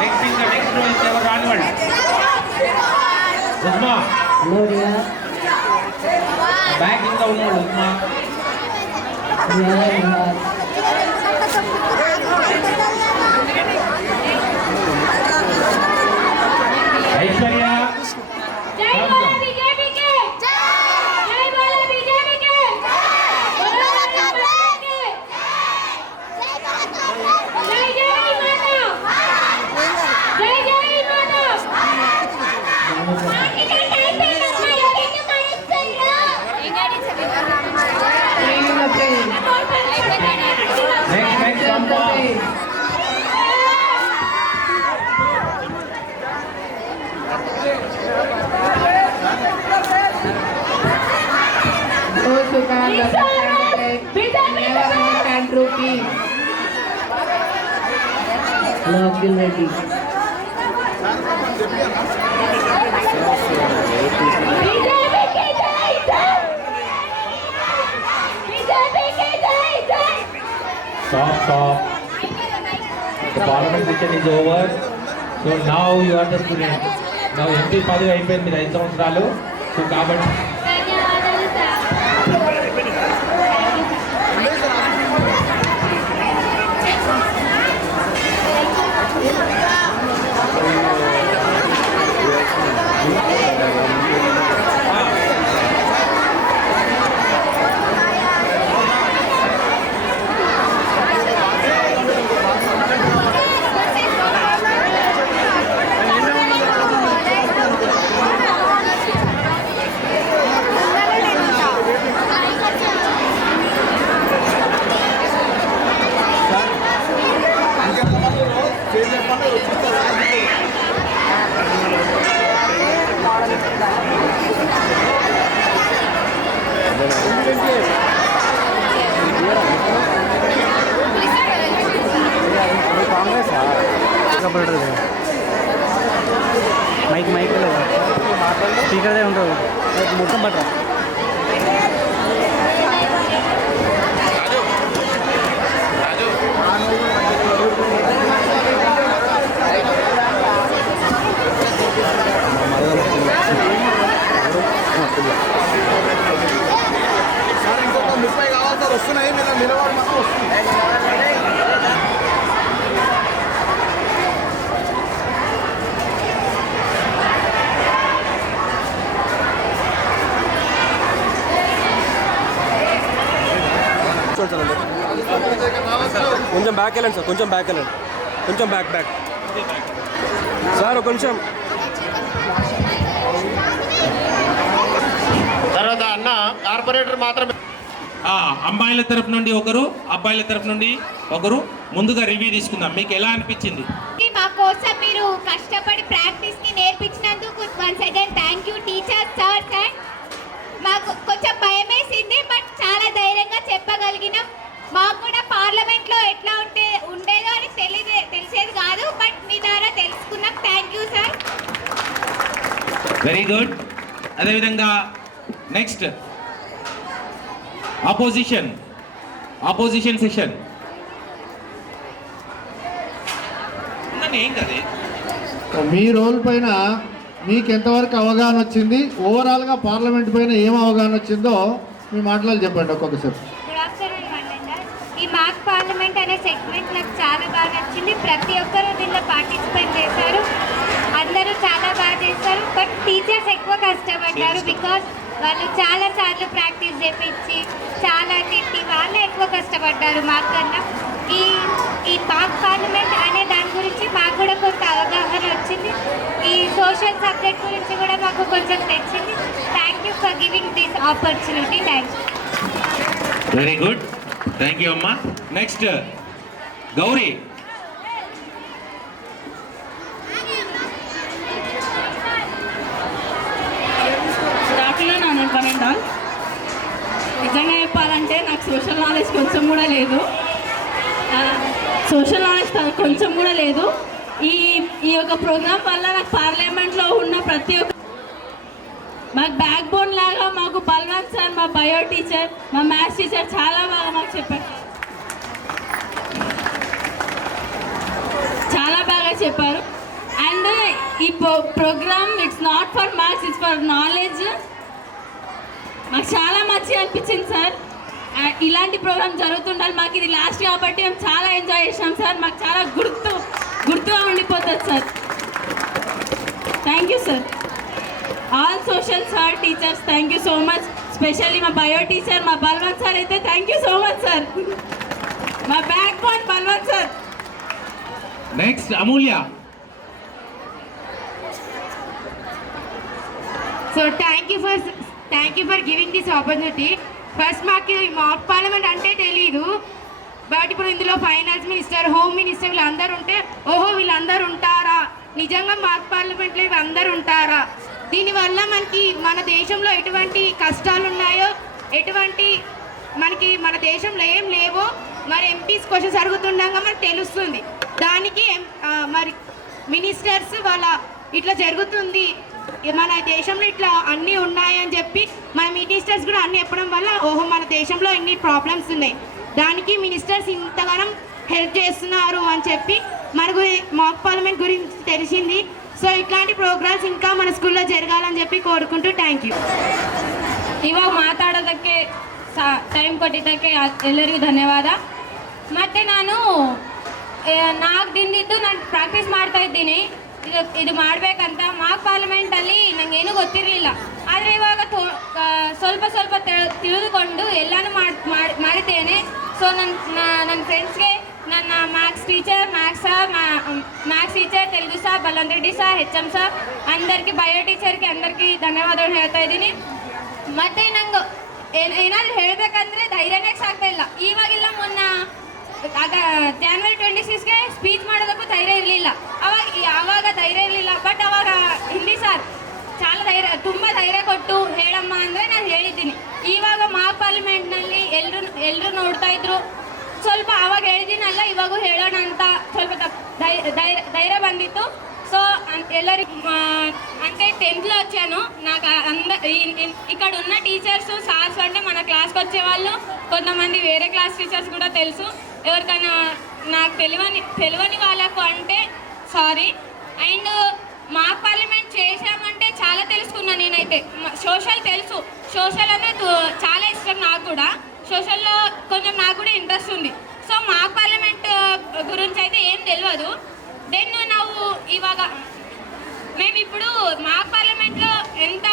Next speaker, next row is our Ranwal. Usma. Gloria. Back in the wall, Usma. Aishwarya. जय बोला बीजेपी के जय बोला बीजेपी के बोला कांग्रेस के जय जय माता जय जय माता Next, come on. Those who can never understand true peace. Love unity. BJP के जय जय बीजेपी के जय जय Stop. The parliament session is over. So now you are the student. Now MP పదవి అయిపోయింది మీరు 5 సంవత్సరాలు. సో కాబట్టి ధన్యవాదాలు సార్ మైక్ స్పీకర్దే ఉంటుంది మొత్తం పట్టరా సార్ ఇంకొక 30 కావాలి సార్ వస్తున్నాయి మీరు నిలబడి మాకు వస్తుంది కొంచెం బ్యాక్ వెళ్ళండి సార్ కొంచెం బ్యాక్ వెళ్ళండి కొంచెం బ్యాక్ సార్ కొంచెం తర్వాత అన్న కార్పొరేటర్ మాత్రమే అమ్మాయిల తరపు నుండి ఒకరు అబ్బాయిల తరపు నుండి ఒకరు ముందుగా రివ్యూ తీసుకుందాం మీకు ఎలా అనిపించింది మా కోసం మీరు కష్టపడి ప్రాక్టీస్ కి నేర్పించినందుకు once again thank you teachers sirs and మాకు కొంచెం భయం వేసింది బట్ చాలా ధైర్యంగా చెప్పగలిగినాం మాకు కూడా పార్లమెంట్ లో ఎట్లా ఉండేదో అని తెలిసేది కాదు బట్ మీ ద్వారా తెలుసుకున్నాం thank you sir very good అదేవిధంగా నెక్స్ట్ ఆపోజిషన్ సెషన్ ఏం కదే మీ రోల్ పైన మీకు ఎంతవరకు అవగాహన వచ్చింది ఓవరాల్గా పార్లమెంట్ పైన ఏం అవగాహన వచ్చిందో మీ మాటలు చెప్పండి ఒక్కొక్కసారి గుడ్ ఆఫ్టర్నూన్ అనే సెగ్మెంట్ నాకు చాలా బాగా నచ్చింది. ప్రతి ఒక్కరూ దీనిలో పార్టిసిపేట్ చేశారు. అందరూ చాలా బాగా చేశారు. బట్ టీచర్స్ ఎక్కువ కష్టపడ్డారు. బికాస్ వాళ్ళు చాలా సార్లు ప్రాక్టీస్ చేపించి చాలా తిట్టి వాళ్ళే ఎక్కువ కష్టపడ్డారు మాకన్నా. ఈ మాక్ పార్లమెంట్ అనే దాని గురించి మాకు కూడా కొంత అవగాహన వచ్చింది. ఈ సోషల్ సబ్జెక్ట్ గురించి కూడా మాకు కొంచెం తెచ్చింది. Thank you for giving this opportunity. Thank you. Very good, thank you అమ్మా. Next Gauri. Good afternoon one and all. నిజంగా చెప్పాలంటే నాకు సోషల్ నాలెడ్జ్ కొంచెం కూడా లేదు. సోషల్ నాలెడ్జ్ కొంచెం కూడా లేదు. ఈ యొక్క ప్రోగ్రామ్ వల్ల నాకు పార్లమెంట్లో ఉన్న ప్రతి ఒక్క మాకు బ్యాక్ బోన్ లాగా మాకు బల్వంత్ సార్, మా బయో టీచర్, మా మ్యాథ్స్ టీచర్ చాలా బాగా మాకు చెప్పారు. చాలా బాగా చెప్పారు. అండ్ ఈ programme it's not for marks, it's for knowledge. మాకు చాలా మంచిగా అనిపించింది సార్. ఇలాంటి ప్రోగ్రామ్ జరుగుతుండాలి. మాకు ఇది లాస్ట్ కాబట్టి మేము చాలా ఎంజాయ్ చేసాం సార్. మాకు చాలా గుర్తుగా ఉండిపోతుంది sir. Thank you sir. All social sir, teachers, thank you so much. Specially మా బయో టీచర్, మా బల్వంత్ సార్ అయితే thank you so much sir. మా backbone Balwant sir. Next Amulya. So thank you for giving this opportunity. First మాకు mock parliament అంటే తెలీదు. బట్ ఇప్పుడు ఇందులో finance minister, home minister వీళ్ళందరూ ఉంటే ఓహో వీళ్ళందరూ ఉంటారా, నిజంగా మాక్ పార్లమెంట్లో వీళ్ళందరూ ఉంటారా, దీనివల్ల మనకి మన దేశంలో ఎటువంటి కష్టాలు ఉన్నాయో, ఎటువంటి మనకి మన దేశంలో ఏం లేవో మరి ఎంపీస్ క్వశ్చన్స్ అడుగుతుండగా మనకు తెలుస్తుంది. దానికి మరి మినిస్టర్స్ వాళ్ళ ఇట్లా జరుగుతుంది, మన దేశంలో ఇట్లా అన్నీ ఉన్నాయని చెప్పి మన మినిస్టర్స్ కూడా అన్నీ చెప్పడం వల్ల ఓహో మన దేశంలో ఇన్ని ప్రాబ్లమ్స్ ఉన్నాయి, దానికి మినిస్టర్స్ ఇంతగానం హెల్ప్ చేస్తున్నారు అని చెప్పి మనకు మాక్ పార్లమెంట్ గురించి తెలిసింది. సో ఇట్లాంటి ಪ್ರೋಗ್ರಾಮ್ಸ್ ఇంకా మన ಸ್ಕೂಲಲ್ಲಿ ಜರಗಾలని చెప్పి ಕೋರ್ಕೊಂಡು ಥ್ಯಾಂಕ್ ಯು. ಇವಾಗ ಮಾತಾಡೋದಕ್ಕೆ ಟೈಮ್ ಕೊಟ್ಟಿದ್ದಕ್ಕೆ ಎಲ್ಲರಿಗೂ ಧನ್ಯವಾದ. ಮತ್ತು ನಾನು 4 ದಿನದಿಂದ ನಾನು ಪ್ರಾಕ್ಟೀಸ್ ಮಾಡ್ತಾ ಇದ್ದೀನಿ ಇದು ಮಾಡಬೇಕಂತ. ಮಾಕ್ ಪಾರ್ಲಿಮೆಂಟಲ್ಲಿ ನನಗೇನು ಗೊತ್ತಿರಲಿಲ್ಲ, ಆದರೆ ಇವಾಗ ಸ್ವಲ್ಪ ತಿಳಿದುಕೊಂಡು ಎಲ್ಲನೂ ಮಾಡಿದ್ದೇನೆ. ಸೊ ನನ್ನ ಫ್ರೆಂಡ್ಸ್ಗೆ, ನನ್ನ maths teacher, maths teacher, Telugu సార్, Balwant Reddy sir, HM sir, అందరికీ, ಬಯೋ ಟೀಚರ್ಗೆ అందరికీ ಧನ್ಯವಾದಗಳು ಹೇಳ್ತಾ ಇದ್ದೀನಿ. ಮತ್ತು ನಂಗೆ ಏನಾದರೂ ಹೇಳಬೇಕಂದ್ರೆ ಧೈರ್ಯನೇ ಸಾಗ್ತಾ ಇಲ್ಲ. ಇವಾಗಿಲ್ಲ, ಮೊನ್ನ January 26ಗೆ ಸ್ಪೀಚ್ ಮಾಡೋದಕ್ಕೂ ಧೈರ್ಯ ಇರಲಿಲ್ಲ. ಆವಾಗ ಧೈರ್ಯ ಇರಲಿಲ್ಲ. ಬಟ್ ಅವಾಗ ಹಿಂದಿ ಸಾರ್ ತುಂಬ ಧೈರ್ಯ ಕೊಟ್ಟು ಹೇಳಮ್ಮ ಅಂದರೆ ನಾನು ಹೇಳಿದ್ದೀನಿ. ಇವಾಗ ಮಾಕ್ ಪಾರ್ಲಿಮೆಂಟ್ನಲ್ಲಿ ಎಲ್ಲರೂ ನೋಡ್ತಾ ಇದ್ರು. ಸ್ವಲ್ಪ ಆವಾಗ ಹೇಳಿದ್ದೀನಲ್ಲ, ಇವಾಗೂ ಹೇಳೋಣ ಅಂತ ಸ್ವಲ್ಪ ధైర్య ಬಂದಿತ್ತು. సో ಎಲ್ಲರಿಗೂ అంటే 10th వచ్చాను. నాకు ఇక్కడ ఉన్న టీచర్స్, సార్స్ అంటే మన క్లాస్కి వచ్చేవాళ్ళు, కొంతమంది వేరే క్లాస్ టీచర్స్ కూడా తెలుసు. ఎవరికైనా నాకు తెలియని వాళ్ళకు అంటే సారీ. అండ్ మాక్ పార్లమెంట్ చేశామంటే చాలా తెలుసుకున్నాను నేనైతే. సోషల్ తెలుసు, సోషల్ అనేది చాలా ఇష్టం నాకు కూడా. సోషల్లో కొంచెం నాకు కూడా ఇంట్రెస్ట్ ఉంది. సో మాక్ పార్లమెంట్ గురించి అయితే ఏం తెలియదు. దెన్ ఇವಾಗ మేము ఇప్పుడు మాక్ పార్లమెంట్లో ఎంత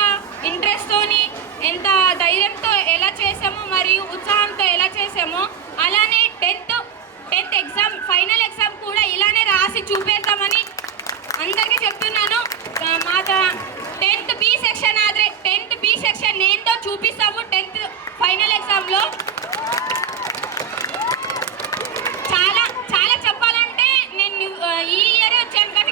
ఇంట్రెస్ట్తోని, ఎంత ధైర్యంతో ఎలా చేసామో మరియు ఉత్సాహంతో ఎలా చేసామో, అలానే 10th ఎగ్జామ్, ఫైనల్ ఎగ్జామ్ కూడా ఇలానే రాసి చూపేద్దామని అందరికీ చెప్తున్నాను. మా 10th B సెక్షన్ ಆದರೆ 10th B సెక్షన్ ఏంటో చూపిస్తాము 10th ఫైనల్ ఎగ్జామ్లో. చాలా చెప్పాలంటే నేను ఈ ఇయర్ వచ్చాను కానీ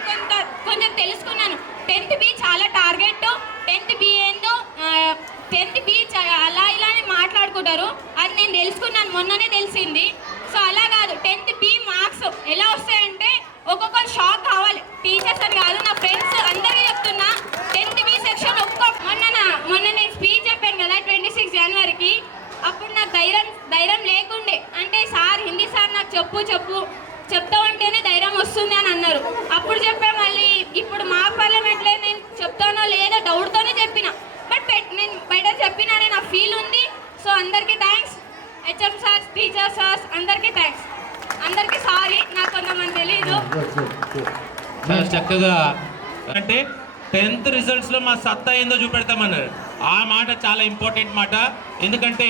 కొంచెం తెలుసుకున్నాను. 10th B చాలా టార్గెట్. 10th B ఏందో, 10th B అలా ఇలా అని మాట్లాడుకుంటారు. అది నేను తెలుసుకున్నాను, మొన్ననే తెలిసింది. సో అలా కాదు, 10th B మార్క్స్ ఎలా వస్తాయంటే ఒక్కొక్కరు షాక్ కావాలి. టీచర్స్ అని కాదు, నా ఫ్రెండ్స్ అందరికీ చెప్తున్నా. 10th B సెక్షన్ మొన్న నేను స్పీచ్ చెప్పాను కదా 26 జనవరికి. అప్పుడు నాకు ధైర్యం లేకుండే. అంటే సార్, హిందీ సార్ నాకు చెప్తా ఉంటేనే ధైర్యం వస్తుంది అని అన్నారు. అప్పుడు చెప్పా. మళ్ళీ ఇప్పుడు మా పార్లమెంట్లో నేను చెప్తానో లేదో డౌట్తోనే చెప్పిన. బట్ నేను బయట చెప్పినానే నా ఫీల్ ఉంది. సో అందరికీ thanks. HM sirs, teacher sirs అందరికీ థ్యాంక్స్. చేస్తామని తెలీదు. చాలా చక్కగా అంటే 10th రిజల్ట్స్లో మా సత్తా ఏందో చూపెడతామన్నారు. ఆ మాట చాలా ఇంపార్టెంట్ మాట. ఎందుకంటే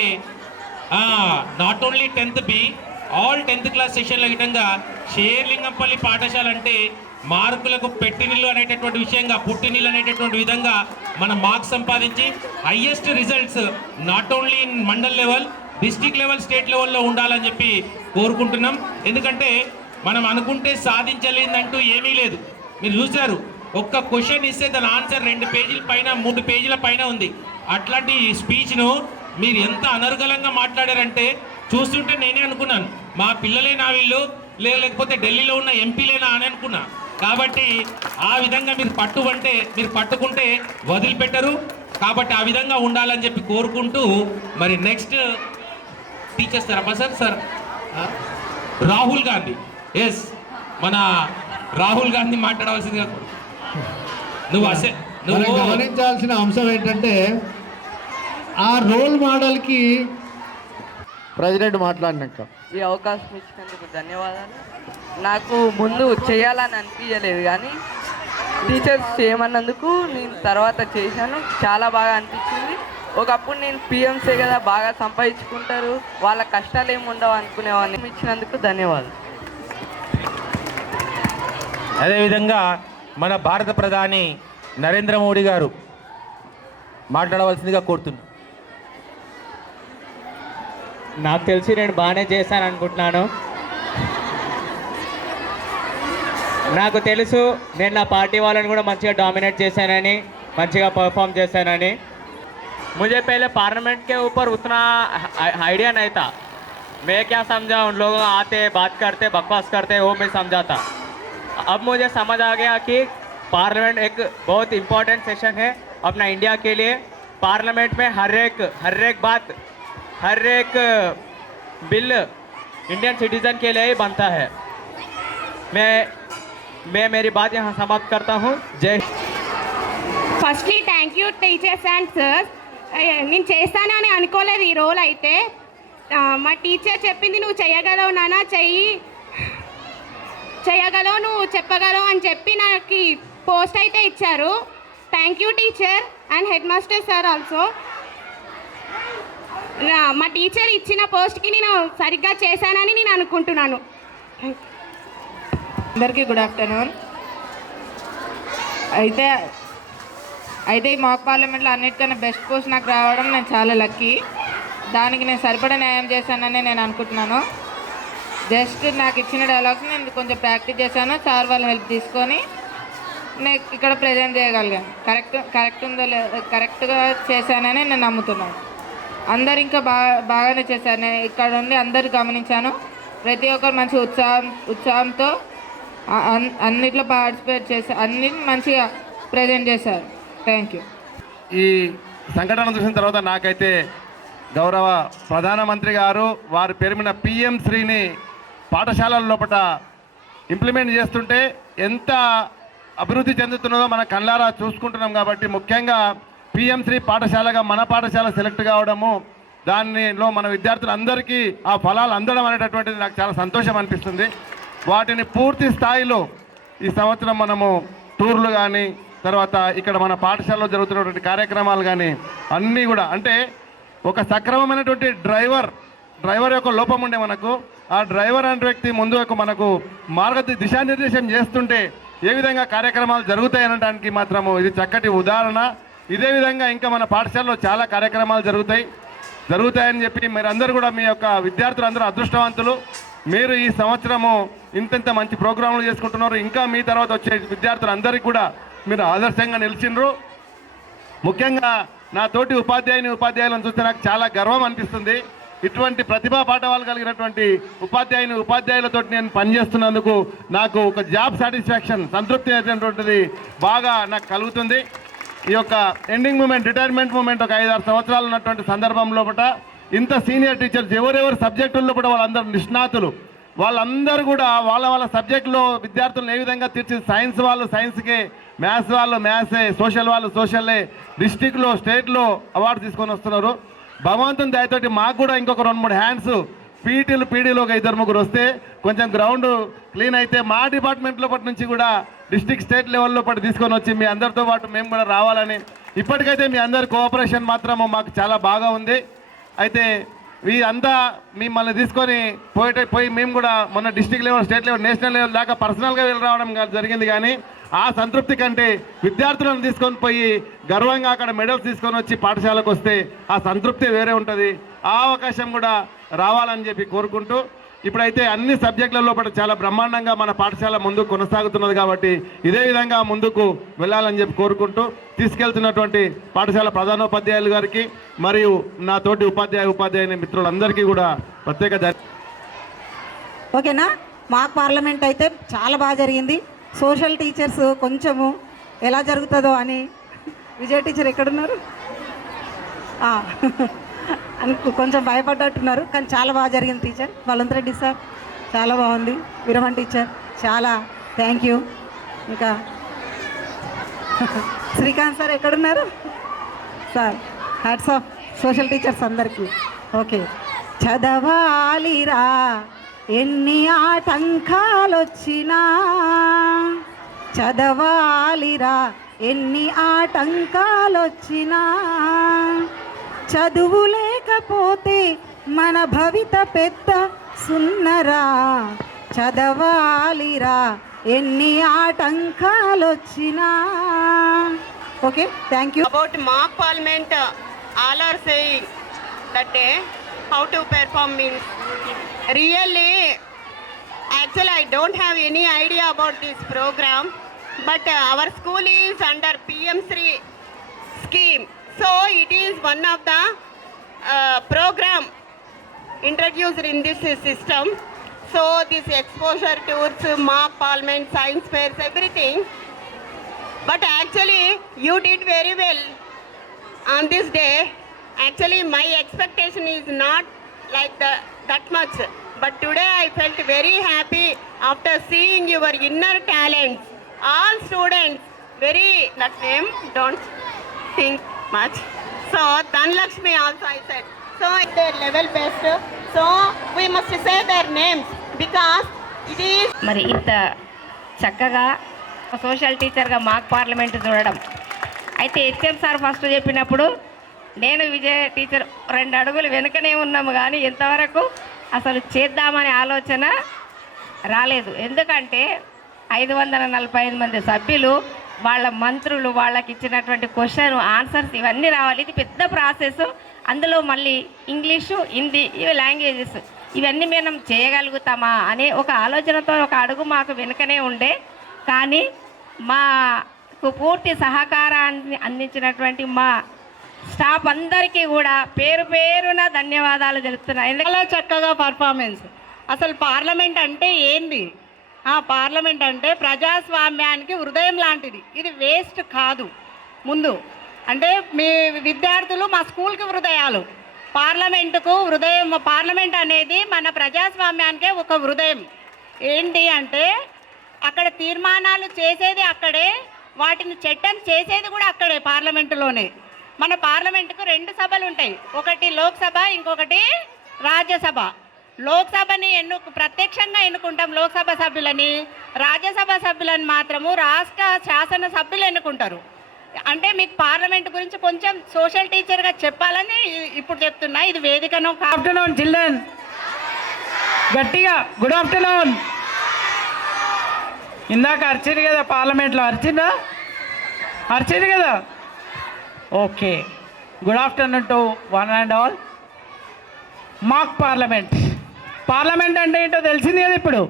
not only 10th B, all 10th class సెషన్ల విధంగా షేర్లింగంపల్లి పాఠశాల అంటే మార్కులకు పెట్టినిల్లు అనేటటువంటి విషయంగా, పుట్టినిల్లు అనేటటువంటి విధంగా మనం మార్క్స్ సంపాదించి highest results not only in mandal level, district level, state లెవెల్లో ఉండాలని చెప్పి కోరుకుంటున్నాం. ఎందుకంటే మనం అనుకుంటే సాధించలేదంటూ ఏమీ లేదు. మీరు చూసారు, ఒక్క క్వశ్చన్ ఇస్తే దాని ఆన్సర్ 2 పేజీల పైన 3 పేజీల పైన ఉంది. అట్లాంటి స్పీచ్ను మీరు ఎంత అనర్గళంగా మాట్లాడారంటే చూస్తుంటే నేనే అనుకున్నాను మా పిల్లలేనా వీళ్ళు, లేకపోతే ఢిల్లీలో ఉన్న ఎంపీలేనా అని అనుకున్నా. కాబట్టి ఆ విధంగా మీరు మీరు పట్టుకుంటే వదిలిపెట్టరు. కాబట్టి ఆ విధంగా ఉండాలని చెప్పి కోరుకుంటూ మరి నెక్స్ట్ టీచర్స్ తరఫా సార్ రాహుల్ గాంధీ, ఎస్ మన రాహుల్ గాంధీ మాట్లాడవలసిందిగా. నువ్వు గమనించాల్సిన అంశం ఏంటంటే ఆ రోల్ మోడల్కి ప్రెసిడెంట్ మాట్లాడినాక ఈ అవకాశం ఇచ్చినందుకు ధన్యవాదాలు. నాకు ముందు చేయాలని అనిపించలేదు, కానీ టీచర్స్ చేయమన్నందుకు నేను తర్వాత చేశాను. చాలా బాగా అనిపించింది. ఒకప్పుడు నేను పిఎంసీ కదా బాగా సంపాదించుకుంటారు, వాళ్ళ కష్టాలు ఏమి ఉండవు అనుకునేవాడిని. ఇచ్చినందుకు ధన్యవాదాలు. అదేవిధంగా మన భారత ప్రధాని నరేంద్ర మోడీ గారు మాట్లాడవలసిందిగా కోరుతున్నాను. నాకు తెలిసి నేను బాగానే చేశాను అనుకుంటున్నాను. నాకు తెలుసు నేను నా పార్టీ వాళ్ళని కూడా మంచిగా డామినేట్ చేశానని, మంచిగా పర్ఫామ్ చేశానని. मुझे पहले पार्लियामेंट के ऊपर उतना आइडिया नहीं था. मैं क्या समझा, उन लोगों आते बात करते बकवास करते वो मैं समझा था. अब मुझे समझ आ गया कि पार्लियामेंट एक बहुत इम्पोर्टेंट सेशन है अपना इंडिया के लिए. पार्लियामेंट में हर एक बात, हर एक बिल इंडियन सिटीज़न के लिए ही बनता है. मैं मेरी बात यहाँ समाप्त करता हूँ. जय. Firstly thank you teachers and sirs. నేను చేస్తానని అనుకోలేదు ఈ రోల్. అయితే మా టీచర్ చెప్పింది నువ్వు చేయగలవు నాన్న, చేయగలవు, నువ్వు చెప్పగలవు అని చెప్పి నాకు పోస్ట్ అయితే ఇచ్చారు. Thank you teacher and head master sir also. మా టీచర్ ఇచ్చిన పోస్ట్కి నేను సరిగ్గా చేశానని నేను అనుకుంటున్నాను. అందరికీ గుడ్ ఆఫ్టర్నూన్. అయితే ఈ మాక్ పార్లమెంట్లో అన్నిటికన్నా బెస్ట్ పోస్ట్ నాకు రావడం నేను చాలా లక్కీ. దానికి నేను సరిపడా న్యాయం చేశానని నేను అనుకుంటున్నాను. జస్ట్ నాకు ఇచ్చిన డైలాగ్స్ నేను కొంచెం ప్రాక్టీస్ చేశాను. సార్ వాళ్ళ హెల్ప్ తీసుకొని నేను ఇక్కడ ప్రజెంట్ చేయగలిగాను. కరెక్ట్గా చేశానని నేను నమ్ముతున్నాను. అందరు ఇంకా బాగానే చేశారు. నేను ఇక్కడ ఉండి అందరు గమనించాను. ప్రతి ఒక్కరు మంచి ఉత్సాహంతో అన్నిట్లో పార్టిసిపేట్ చేశారు, అన్ని మంచిగా ప్రజెంట్ చేశారు. Thank you. ఈ సంఘటన చూసిన తర్వాత నాకైతే గౌరవ ప్రధానమంత్రి గారు వారి పేరు మీద పిఎం శ్రీని పాఠశాలల లోపల ఇంప్లిమెంట్ చేస్తుంటే ఎంత అభివృద్ధి చెందుతున్నదో మన కళ్ళారా చూసుకుంటున్నాం. కాబట్టి ముఖ్యంగా పిఎం శ్రీ పాఠశాలగా మన పాఠశాల సెలెక్ట్ కావడము, దానిలో మన విద్యార్థులందరికీ ఆ ఫలాలు అందడం అనేటటువంటిది నాకు చాలా సంతోషం అనిపిస్తుంది. వాటిని పూర్తి స్థాయిలో ఈ సంవత్సరం మనము టూర్లు కానీ, తర్వాత ఇక్కడ మన పాఠశాలలో జరుగుతున్నటువంటి కార్యక్రమాలు కానీ అన్నీ కూడా, అంటే ఒక సక్రమమైనటువంటి డ్రైవర్ యొక్క లోపం ఉండే మనకు. ఆ డ్రైవర్ అనే వ్యక్తి ముందు మనకు దిశానిర్దేశం చేస్తుంటే ఏ విధంగా కార్యక్రమాలు జరుగుతాయనడానికి మాత్రము ఇది చక్కటి ఉదాహరణ. ఇదే విధంగా ఇంకా మన పాఠశాలలో చాలా కార్యక్రమాలు జరుగుతాయని చెప్పి మీరందరూ కూడా, మీ యొక్క విద్యార్థులందరూ అదృష్టవంతులు. మీరు ఈ సంవత్సరము ఇంత మంచి ప్రోగ్రాంలు చేసుకుంటున్నారు. ఇంకా మీ తర్వాత వచ్చే విద్యార్థులందరికీ కూడా మీరు ఆదర్శంగా నిలిచిండ్రు. ముఖ్యంగా నా తోటి ఉపాధ్యాయులను చూస్తే నాకు చాలా గర్వం అనిపిస్తుంది. ఇటువంటి ప్రతిభా పాఠవాలు కలిగినటువంటి ఉపాధ్యాయులతో నేను పనిచేస్తున్నందుకు నాకు ఒక జాబ్ సాటిస్ఫాక్షన్, సంతృప్తి అనేటువంటిది బాగా నాకు కలుగుతుంది. ఈ యొక్క ఎండింగ్ మూమెంట్, రిటైర్మెంట్ మూమెంట్ ఒక 5-6 సంవత్సరాలు ఉన్నటువంటి సందర్భంలో ఇంత సీనియర్ టీచర్స్ ఎవరెవరు సబ్జెక్టుల్లో కూడా వాళ్ళందరూ నిష్ణాతులు, వాళ్ళందరూ కూడా వాళ్ళ సబ్జెక్టులో విద్యార్థులను ఏ విధంగా సైన్స్ వాళ్ళు సైన్స్కే, మ్యాథ్స్ వాళ్ళు మ్యాథ్సే, సోషల్ వాళ్ళు సోషల్లే, డిస్టిక్లో స్టేట్లో అవార్డు తీసుకొని వస్తున్నారు. భగవంతుని దయతోటి మాకు కూడా ఇంకొక 2-3 హ్యాండ్స్ పీడీలు ఒక 2-3 వస్తే కొంచెం గ్రౌండ్ క్లీన్ అయితే మా డిపార్ట్మెంట్లో పాటు నుంచి కూడా డిస్ట్రిక్ట్ స్టేట్ లెవెల్లో పాటు తీసుకొని వచ్చి మీ అందరితో పాటు మేము కూడా రావాలని, ఇప్పటికైతే మీ అందరి కోఆపరేషన్ మాత్రము మాకు చాలా బాగా ఉంది. అయితే అంతా మిమ్మల్ని తీసుకొని పోయి మేము కూడా మొన్న district level, state level, national level దాకా పర్సనల్గా వెళ్ళి రావడం జరిగింది. కానీ ఆ సంతృప్తి కంటే విద్యార్థులను తీసుకొని పోయి గర్వంగా అక్కడ మెడల్స్ తీసుకొని వచ్చి పాఠశాలకు వస్తే ఆ సంతృప్తి వేరే ఉంటుంది. ఆ అవకాశం కూడా రావాలని చెప్పి కోరుకుంటూ, ఇప్పుడైతే అన్ని సబ్జెక్టులలో పాటు చాలా బ్రహ్మాండంగా మన పాఠశాల ముందుకు కొనసాగుతున్నది కాబట్టి ఇదే విధంగా ముందుకు వెళ్ళాలని చెప్పి కోరుకుంటూ, తీసుకెళ్తున్నటువంటి పాఠశాల ప్రధానోపాధ్యాయులు గారికి మరియు నా తోటి ఉపాధ్యాయుని మిత్రులందరికీ కూడా ప్రత్యేక ఓకేనా. మాక్ పార్లమెంట్ అయితే చాలా బాగా జరిగింది. సోషల్ టీచర్స్ కొంచెము ఎలా జరుగుతుందో అని, విజయ టీచర్ ఎక్కడున్నారు అని కొంచెం భయపడ్డట్టున్నారు, కానీ చాలా బాగా జరిగింది టీచర్. బలవంత్ రెడ్డి సార్ చాలా బాగుంది, వీరమన్ టీచర్ చాలా థ్యాంక్ యూ. ఇంకా శ్రీకాంత్ సార్ ఎక్కడున్నారు sir, hats off social teachers అందరికీ. ఓకే, చదవాలిరా ఎన్ని ఆటంకాలు వచ్చినా, చదవాలిరా ఎన్ని ఆటంకాలు వచ్చినా, చదువు లేకపోతే మన భవిత పెద్ద సున్నరా, చదవాలిరా ఎన్ని ఆటంకాలు వచ్చినా. Okay, thank you. About mock parliament, all are saying that day how to perform means. Really, actually I don't have any idea about this program, but our school is under PM3 scheme. So it is one of the program introduced in this system. So this exposure tours, mock parliament, science fairs, everything. But actually you did very well on this day. Actually my expectation is not like that much. But today I felt very happy after seeing your inner talents. All students, very, that name, don't think much. So Dhanlakshmi also I said. So their level best. So we must say their names because it is. మరి ఇంత చక్కగా సోషల్ టీచర్గా మాక్ పార్లమెంట్ చూడడం. అయితే HM sir first చెప్పినప్పుడు నేను విజయ టీచర్ 2 అడుగులు వెనుకనే ఉన్నాము, కానీ ఎంతవరకు అసలు చేద్దామనే ఆలోచన రాలేదు. ఎందుకంటే 545 మంది సభ్యులు, వాళ్ళ మంత్రులు, వాళ్ళకి ఇచ్చినటువంటి క్వశ్చన్ ఆన్సర్స్ ఇవన్నీ రావాలి. ఇది పెద్ద ప్రాసెస్. అందులో మళ్ళీ ఇంగ్లీషు, హిందీ, ఇవి లాంగ్వేజెస్, ఇవన్నీ మనం చేయగలుగుతామా అనే ఒక ఆలోచనతో ఒక అడుగు మాకు వెనుకనే ఉండే. కానీ మాకు పూర్తి సహకారాన్ని అందించినటువంటి మా స్టాఫ్ అందరికీ కూడా పేరు పేరున ధన్యవాదాలు తెలుపుతున్నాను. చాలా చక్కగా పర్ఫార్మెన్స్. అసలు పార్లమెంట్ అంటే ఏంది? పార్లమెంట్ అంటే ప్రజాస్వామ్యానికి హృదయం లాంటిది. ఇది వేస్ట్ కాదు. ముందు అంటే మీ విద్యార్థులు మా స్కూల్కి హృదయాలు, పార్లమెంటుకు హృదయం. పార్లమెంట్ అనేది మన ప్రజాస్వామ్యానికే ఒక హృదయం. ఏంటి అంటే అక్కడ తీర్మానాలు చేసేది అక్కడే, వాటిని చట్టం చేసేది కూడా అక్కడే, పార్లమెంటులోనే. మన పార్లమెంటుకు 2 సభలు ఉంటాయి, ఒకటి లోక్సభ, ఇంకొకటి రాజ్యసభ. లోక్సభని ప్రత్యక్షంగా ఎన్నుకుంటాం లోక్సభ సభ్యులని, రాజ్యసభ సభ్యులని మాత్రము రాష్ట్ర శాసన సభ్యులు ఎన్నుకుంటారు. అంటే మీకు పార్లమెంట్ గురించి కొంచెం సోషల్ టీచర్గా చెప్పాలని ఇప్పుడు చెప్తున్నా. ఇది వేదికను. ఆఫ్టర్నూన్ చిల్డ్రన్, గట్టిగా గుడ్ ఆఫ్టర్నూన్. ఇందాక అరిచింది కదా పార్లమెంట్లో, అరిచింది కదా. Okay, good afternoon to one and all. మాక్ పార్లమెంట్ అంటే ఏంటో తెలిసింది కదా. ఇప్పుడు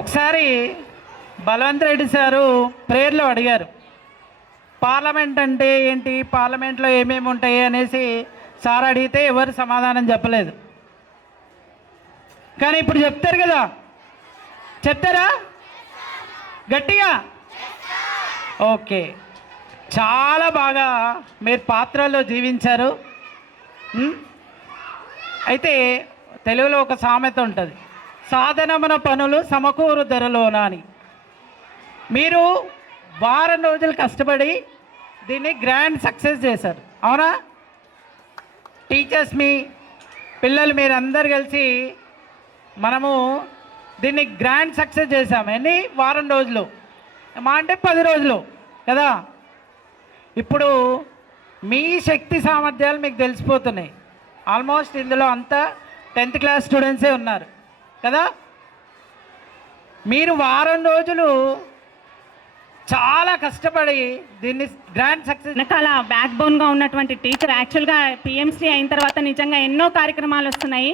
ఒకసారి బలవంత్ రెడ్డి సారు ప్రేయర్లో అడిగారు, పార్లమెంట్ అంటే ఏంటి, పార్లమెంట్లో ఏమేమి ఉంటాయి అనేసి సార్ అడిగితే ఎవరు సమాధానం చెప్పలేదు. కానీ ఇప్పుడు చెప్తారు కదా, చెప్తారా గట్టిగా? ఓకే, చాలా బాగా మీరు పాత్రలో జీవించారు. అయితే తెలుగులో ఒక సామెత ఉంటుంది, సాధనమున పనులు సమకూరు ధరలోన అని. మీరు వారం రోజులు కష్టపడి దీన్ని గ్రాండ్ సక్సెస్ చేశారు, అవునా? టీచర్స్ మీ పిల్లలు మీరందరు కలిసి మనము దీన్ని గ్రాండ్ సక్సెస్ చేసాము. ఎన్ని వారం రోజులు మా అంటే 10 రోజులు కదా. ఇప్పుడు మీ శక్తి సామర్థ్యాలు మీకు తెలిసిపోతున్నాయి. ఆల్మోస్ట్ ఇందులో అంతా 10th క్లాస్ స్టూడెంట్సే ఉన్నారు కదా. మీరు వారం రోజులు చాలా కష్టపడి దీన్ని గ్రాండ్ సక్సెస్ వెనకాల బ్యాక్ బోన్గా ఉన్నటువంటి టీచర్ యాక్చువల్గా పిఎంసీ అయిన తర్వాత నిజంగా ఎన్నో కార్యక్రమాలు వస్తున్నాయి.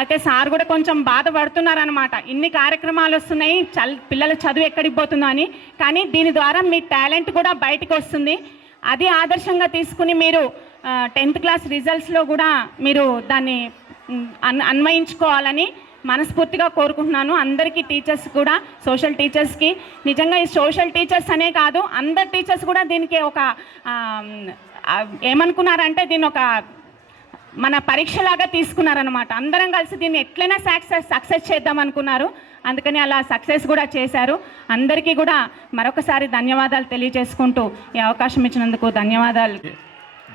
అయితే సార్ కూడా కొంచెం బాధపడుతున్నారనమాట. ఇన్ని కార్యక్రమాలు వస్తున్నాయి, పిల్లల చదువు ఎక్కడికి పోతుందో అని. కానీ దీని ద్వారా మీ టాలెంట్ కూడా బయటకు వస్తుంది. అది ఆదర్శంగా తీసుకుని మీరు 10th క్లాస్ రిజల్ట్స్లో కూడా మీరు దాన్ని అన్వయించుకోవాలని మనస్ఫూర్తిగా కోరుకుంటున్నాను. అందరికీ టీచర్స్ కూడా, సోషల్ టీచర్స్కి నిజంగా ఈ సోషల్ టీచర్స్ అనే కాదు, అందరు టీచర్స్ కూడా దీనికి ఒక ఏమనుకున్నారంటే దీన్ని ఒక మన పరీక్షలాగా తీసుకున్నారనమాట. అందరం కలిసి దీన్ని ఎట్లయినా సక్సెస్ చేద్దాం అనుకున్నారు. అందుకని అలా సక్సెస్ కూడా చేశారు. అందరికీ కూడా మరొకసారి ధన్యవాదాలు తెలియజేసుకుంటూ ఈ అవకాశం ఇచ్చినందుకు ధన్యవాదాలు.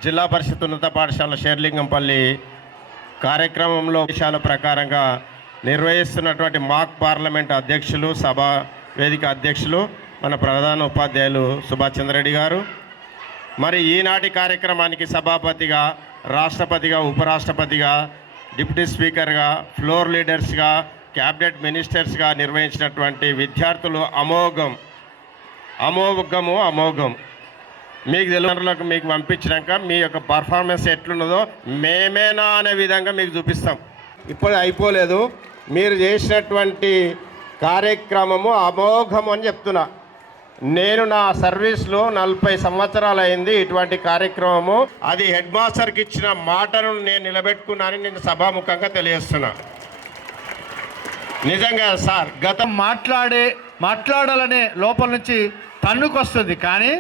జిల్లా పరిషత్ ఉన్నత పాఠశాల షేర్లింగంపల్లి కార్యక్రమంలో విషయాల ప్రకారంగా నిర్వహిస్తున్నటువంటి మాక్ పార్లమెంట్ అధ్యక్షులు, సభా వేదిక అధ్యక్షులు మన ప్రధాన ఉపాధ్యాయులు సుభాష్ చంద్రరెడ్డి గారు, మరి ఈనాటి కార్యక్రమానికి సభాపతిగా, రాష్ట్రపతిగా, ఉపరాష్ట్రపతిగా, డిప్యూటీ స్పీకర్గా, ఫ్లోర్ లీడర్స్గా, క్యాబినెట్ మినిస్టర్స్గా నిర్వహించినటువంటి విద్యార్థులు అమోఘం. మీకు తల్లిదండ్రులకు మీకు పంపించినాక మీ యొక్క పర్ఫార్మెన్స్ ఎట్లున్నదో మేమేనా అనే విధంగా మీకు చూపిస్తాం. ఇప్పుడు అయిపోలేదు, మీరు చేసినటువంటి కార్యక్రమము అమోఘం అని చెప్తున్నా. నేను నా సర్వీస్లో 40 సంవత్సరాలు అయింది. ఇటువంటి కార్యక్రమము అది హెడ్ మాస్టర్కి ఇచ్చిన మాటను నేను నిలబెట్టుకున్నానని నేను సభాముఖంగా తెలియజేస్తున్నా. నిజంగా సార్ గతం మాట్లాడాలనే లోపల నుంచి తన్నుకొస్తుంది, కానీ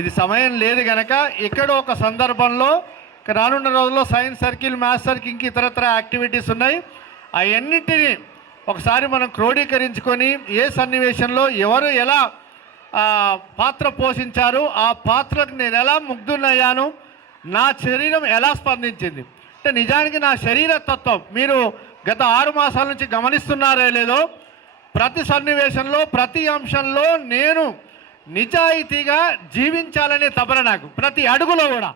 ఇది సమయం లేదు కనుక ఎక్కడో ఒక సందర్భంలో రానున్న రోజుల్లో సైన్స్ సర్కిల్, మ్యాథ్స్ సర్కిల్, ఇంక ఇతరత్ర యాక్టివిటీస్ ఉన్నాయి. అవన్నిటినీ ఒకసారి మనం క్రోడీకరించుకొని ఏ సన్నివేశంలో ఎవరు ఎలా పాత్ర పోషించారు, ఆ పాత్రకు నేను ఎలా ముగ్ధునయ్యాను, నా శరీరం ఎలా స్పందించింది అంటే నిజానికి నా శరీర తత్వం మీరు గత 6 మాసాల నుంచి గమనిస్తున్నారో లేదో, ప్రతి సన్నివేశంలో, ప్రతి అంశంలో నేను నిజాయితీగా జీవించాలనే తపన నాకు, ప్రతి అడుగులో కూడా.